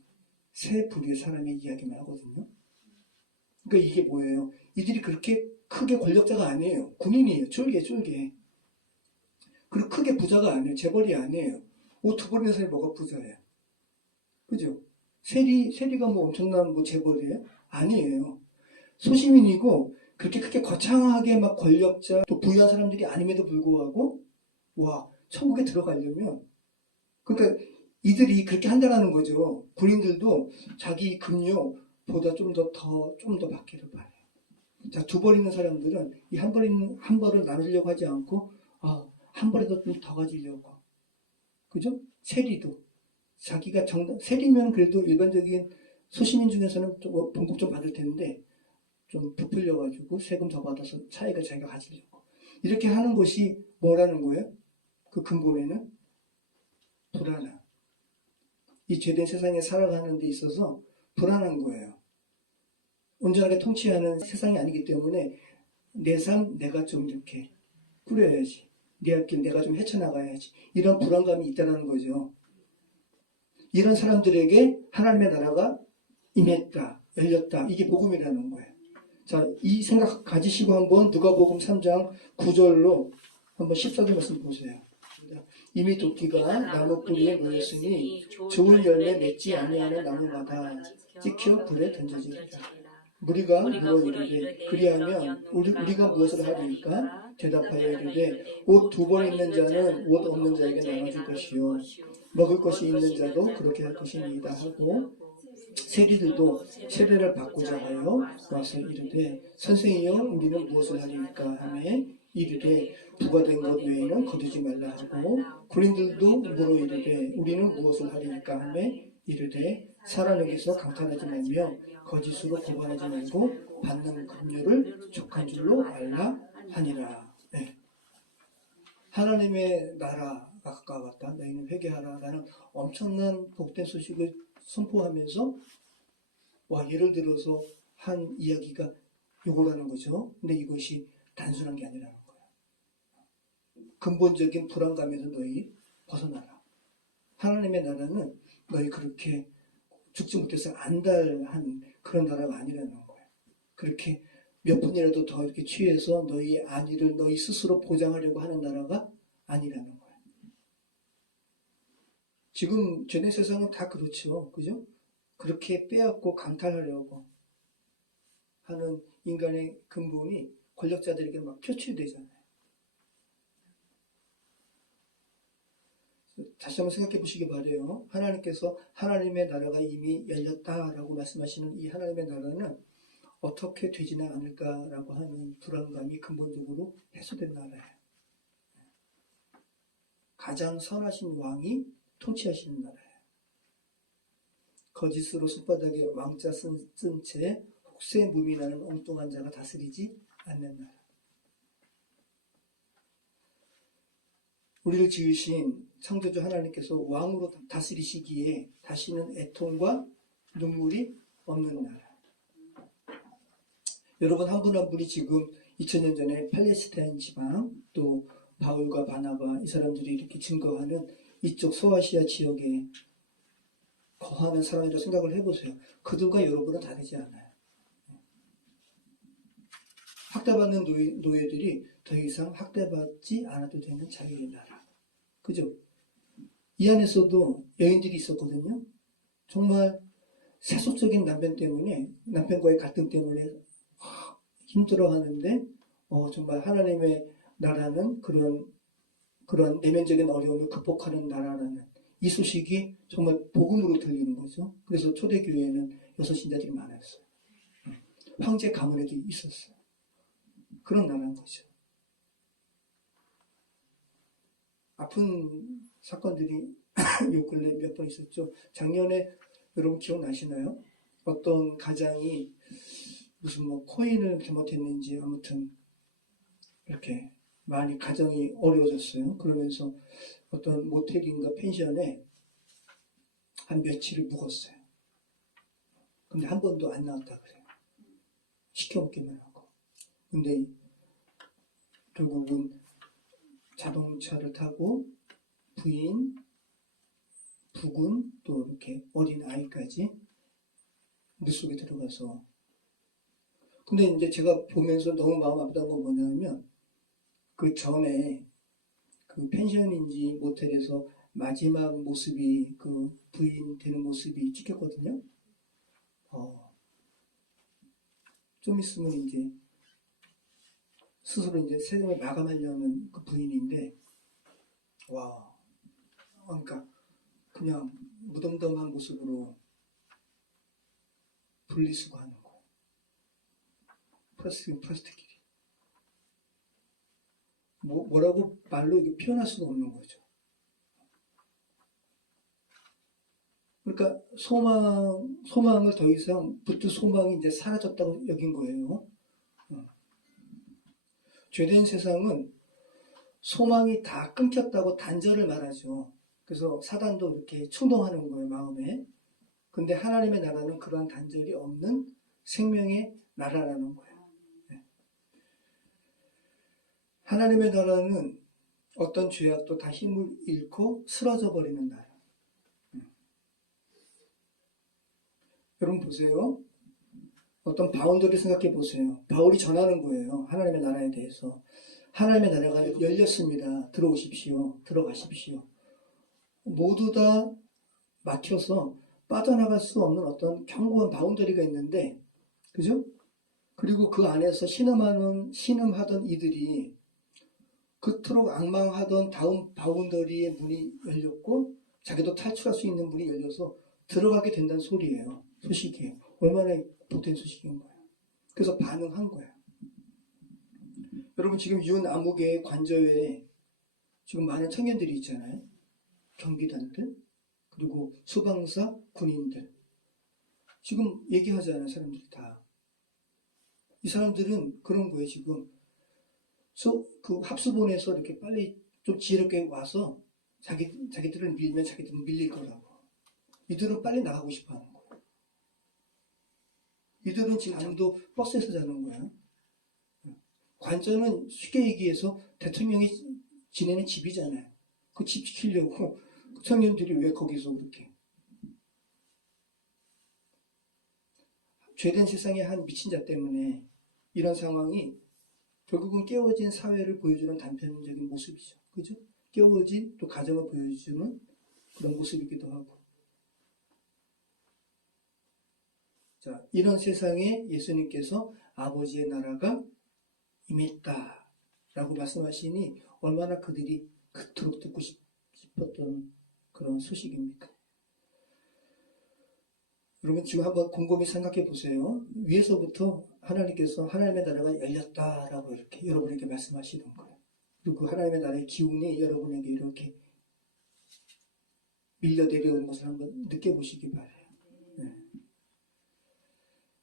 세 부류의 사람의 이야기만 하거든요. 그러니까 이게 뭐예요? 이들이 그렇게 크게 권력자가 아니에요. 군인이에요. 쫄개. 그리고 크게 부자가 아니에요. 재벌이 아니에요. 옷 두 벌 있는 사람이 뭐가 부자예요? 그죠? 세리가 뭐 엄청난 뭐 재벌이에요? 아니에요. 소시민이고 그렇게 크게 거창하게 막 권력자 또 부유한 사람들이 아님에도 불구하고 와 천국에 들어가려면 그러니까 이들이 그렇게 한다라는 거죠. 군인들도 자기 급료보다 좀 더 받기를 바래요. 자, 두 벌 있는 사람들은 이 한 벌을 나누려고 하지 않고 한 벌에도 좀 더 가지려고. 그죠? 세리도 자기가 세리면 그래도 일반적인 소시민 중에서는 좀 봉급 좀 받을 텐데 좀 부풀려가지고 세금 더 받아서 차익을 자기가 가지려고. 이렇게 하는 것이 뭐라는 거예요? 그 근본에는 불안함. 이 죄된 세상에 살아가는 데 있어서 불안한 거예요. 온전하게 통치하는 세상이 아니기 때문에 내 삶 내가 좀 이렇게 꾸려야지. 내 앞길 내가 좀 헤쳐나가야지. 이런 불안감이 있다는 거죠. 이런 사람들에게 하나님의 나라가 임했다, 열렸다. 이게 복음이라는 거예요. 자, 이 생각 가지시고 한번 누가복음 3장 9절로 한번 14절 말씀 보세요. 이미 도끼가 나무 뿌리에 놓였으니 좋은 열매 맺지 아니하는 나무마다 찍혀 불에 던져지리라. 무리가 물어 이르되 그리하면 우리가 무엇을 하리이까? 대답하여 이르되 옷 두 벌 있는 자는 옷 없는 자에게 나눠줄 것이요 먹을 것이 있는 자도 그렇게 할 것이니이다 하고 세리들도 세례를 받고자 하여 와서 이르되 선생이여 우리는 무엇을 하리이까 하매 이르되 부과된 것 외에는 거두지 말라 하고 군인들도 물어 이르되 우리는 무엇을 하리이까 하매 이르되 사람에게서 강탈하지 말며 거짓으로 고발하지 말고 받는 급료를 족한 줄로 알라 하니라. 네. 하나님의 나라가 가까웠다. 너희는 회개하라. 라는 엄청난 복된 소식을 선포하면서 예를 들어서 한 이야기가 요거라는 거죠. 근데 이것이 단순한 게 아니라는 거예요. 근본적인 불안감에서 너희 벗어나라. 하나님의 나라는 너희 그렇게 죽지 못해서 안달한 그런 나라가 아니라는 거예요. 그렇게 몇 분이라도 더 이렇게 취해서 너희 안위를 너희 스스로 보장하려고 하는 나라가 아니라는 거예요. 지금 전의 세상은 다 그렇죠. 그죠? 그렇게 빼앗고 강탈하려고 하는 인간의 근본이 권력자들에게 막 표출되잖아요. 다시 한번 생각해 보시기 바라요. 하나님께서 하나님의 나라가 이미 열렸다라고 말씀하시는 이 하나님의 나라는 어떻게 되지는 않을까라고 하는 불안감이 근본적으로 해소된 나라예요. 가장 선하신 왕이 통치하시는 나라예요. 거짓으로 손바닥에 왕자 쓴 채 혹세 무민하는 엉뚱한 자가 다스리지 않는 나라. 우리를 지으신 창조주 하나님께서 왕으로 다스리시기에 다시는 애통과 눈물이 없는 나라. 여러분 한 분 한 분이 지금 2000년 전에 팔레스타인 지방 또 바울과 바나바 이 사람들이 이렇게 증거하는 이쪽 소아시아 지역에 거하는 사람이라고 생각을 해보세요. 그들과 여러분은 다르지 않아요. 학대받는 노예들이 더 이상 학대받지 않아도 되는 자유의 나라. 그죠? 이 안에서도 여인들이 있었거든요. 정말 세속적인 남편과의 갈등 때문에 힘들어하는데 정말 하나님의 나라는 그런 내면적인 어려움을 극복하는 나라라는 이 소식이 정말 복음으로 들리는 거죠. 그래서 초대교회에는 여섯신자들이 많았어요. 황제 가문에도 있었어요. 그런 나라인 거죠. 아픈 사건들이 요 근래 몇 번 있었죠. 작년에 여러분 기억나시나요? 어떤 가장이 무슨 코인을 잘못했는지 아무튼 이렇게 많이 가정이 어려워졌어요. 그러면서 어떤 모텔인가 펜션에 한 며칠을 묵었어요. 근데 한 번도 안 나왔다 그래요. 시켜먹기만 하고. 근데 결국은 자동차를 타고 부인, 부군, 또 이렇게 어린 아이까지 물속에 들어가서. 근데 이제 제가 보면서 너무 마음 아프다는 건 뭐냐면 그 전에 그 펜션인지 모텔에서 마지막 모습이 그 부인 되는 모습이 찍혔거든요. 좀 있으면 이제 스스로 이제 생을 마감하려는 그 부인인데, 그러니까 그냥 무덤덤한 모습으로 분리수거하는 거. 플라스틱끼리. 뭐라고 말로 이게 표현할 수가 없는 거죠. 그러니까 소망을 더 이상 붙들 소망이 이제 사라졌다고 여긴 거예요. 죄된 세상은 소망이 다 끊겼다고 단절을 말하죠. 그래서 사단도 이렇게 충동하는 거예요, 마음에. 근데 하나님의 나라는 그러한 단절이 없는 생명의 나라라는 거예요. 하나님의 나라는 어떤 죄악도 다 힘을 잃고 쓰러져 버리는 나라. 여러분 보세요. 어떤 바운더를 생각해 보세요. 바울이 전하는 거예요. 하나님의 나라에 대해서. 하나님의 나라가 열렸습니다. 들어오십시오. 들어가십시오. 모두 다 막혀서 빠져나갈 수 없는 어떤 견고한 바운더리가 있는데, 그죠? 그리고 그 안에서 신음하던 이들이 그토록 앙망하던 다음 바운더리의 문이 열렸고 자기도 탈출할 수 있는 문이 열려서 들어가게 된다는 소리예요. 소식이에요. 얼마나 복된 소식인 거예요. 그래서 반응한 거예요. 여러분 지금 윤 암흑의 관저에 지금 많은 청년들이 있잖아요. 경비단들 그리고 소방사 군인들 지금 얘기하잖아요. 사람들이 다. 이 사람들은 그런 거예요. 지금 그 합수본에서 이렇게 빨리 좀 지혜롭게 와서 자기들을 밀면 자기들은 밀릴 거라고. 이들은 빨리 나가고 싶어 하는 거예요. 이들은 지금 잠도 버스에서 자는 거예요. 관저는 쉽게 얘기해서 대통령이 지내는 집이잖아요. 그 집 지키려고 그 청년들이 왜 거기서 그렇게. 죄된 세상의 한 미친 자 때문에 이런 상황이 결국은 깨어진 사회를 보여주는 단편적인 모습이죠. 그죠? 깨어진 또 가정을 보여주는 그런 모습이기도 하고. 자, 이런 세상에 예수님께서 아버지의 나라가 임했다라고 말씀하시니 얼마나 그들이 그토록 듣고 싶었던 그런 소식입니까? 여러분 지금 한번 곰곰이 생각해 보세요. 위에서부터 하나님께서 하나님의 나라가 열렸다라고 이렇게 여러분에게 말씀하시는 거예요. 그리고 하나님의 나라의 기운이 여러분에게 이렇게 밀려 내려오는 것을 한번 느껴보시기 바라요. 네.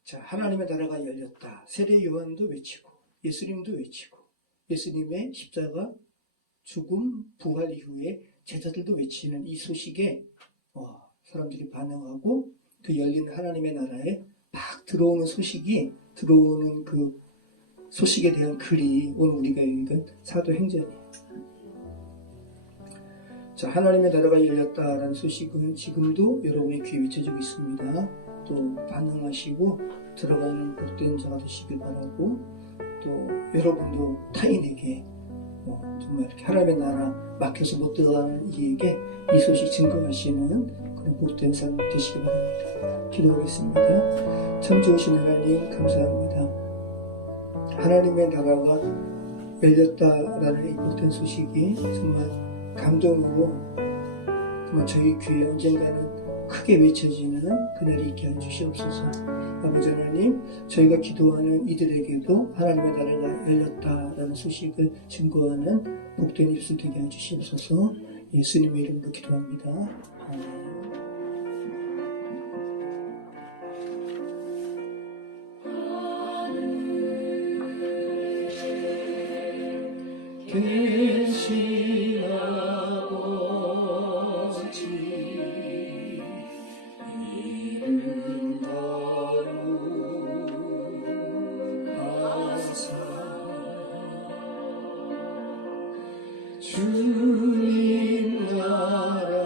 자, 하나님의 나라가 열렸다. 세례 요한도 외치고 예수님도 외치고 예수님의 십자가 죽음 부활 이후에 제자들도 외치는 이 소식에 사람들이 반응하고 그 열린 하나님의 나라에 막 들어오는 들어오는 그 소식에 대한 글이 오늘 우리가 읽은 사도행전이에요. 자, 하나님의 나라가 열렸다라는 소식은 지금도 여러분의 귀에 외쳐지고 있습니다. 또 반응하시고 들어가는 복된 자가 되시길 바라고 또 여러분도 타인에게 정말 이렇게 하나님의 나라 막혀서 못 들어가는 이에게 이 소식 증거하시는 그런 복된 삶 되시기 바랍니다. 기도하겠습니다. 참 좋으신 하나님 감사합니다. 하나님의 나라가 열렸다라는 이 복된 소식이 정말 감동으로 정말 저희 귀에 언젠가는 크게 외쳐지는 그날이 있게 해주시옵소서. 아버지 하나님, 저희가 기도하는 이들에게도 하나님의 나라가 열렸다라는 소식을 증거하는 복된 입술 되게 해주시옵소서. 예수님의 이름으로 기도합니다. 아멘. 계신 아버지 이름 거룩하사 주님 나라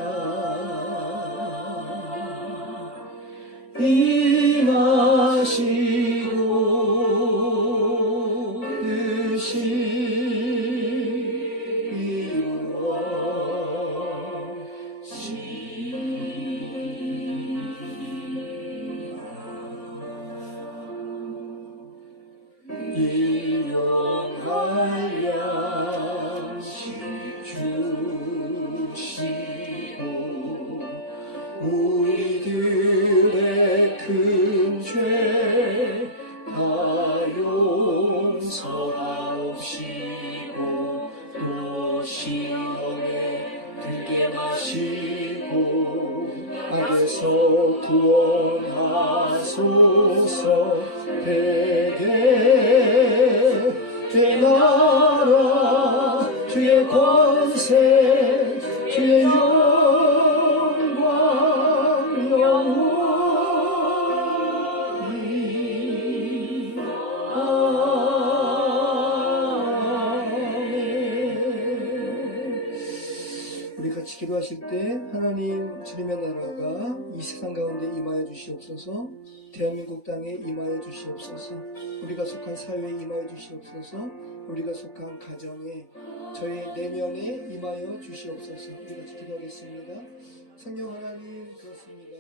임하시고 뜻이 일용할 양식 주시고 우리들의 큰 죄 다 용서하옵시고 또 시험에 들게 마시고 악에서 구원하소서. 되게 주의 나라 주의 권세 주의 영광 영원히 아멘. 우리 같이 기도하실 때 하나님 주님의 나라가 이 세상 가운데 임하여 주시옵소서. 대한민국 땅에 임하여 주시옵소서. 우리가 속한 사회에 임하여 주시옵소서. 우리가 속한 가정에 저희 내면에 임하여 주시옵소서. 우리 같이 기도하겠습니다. 성령 하나님 그렇습니다.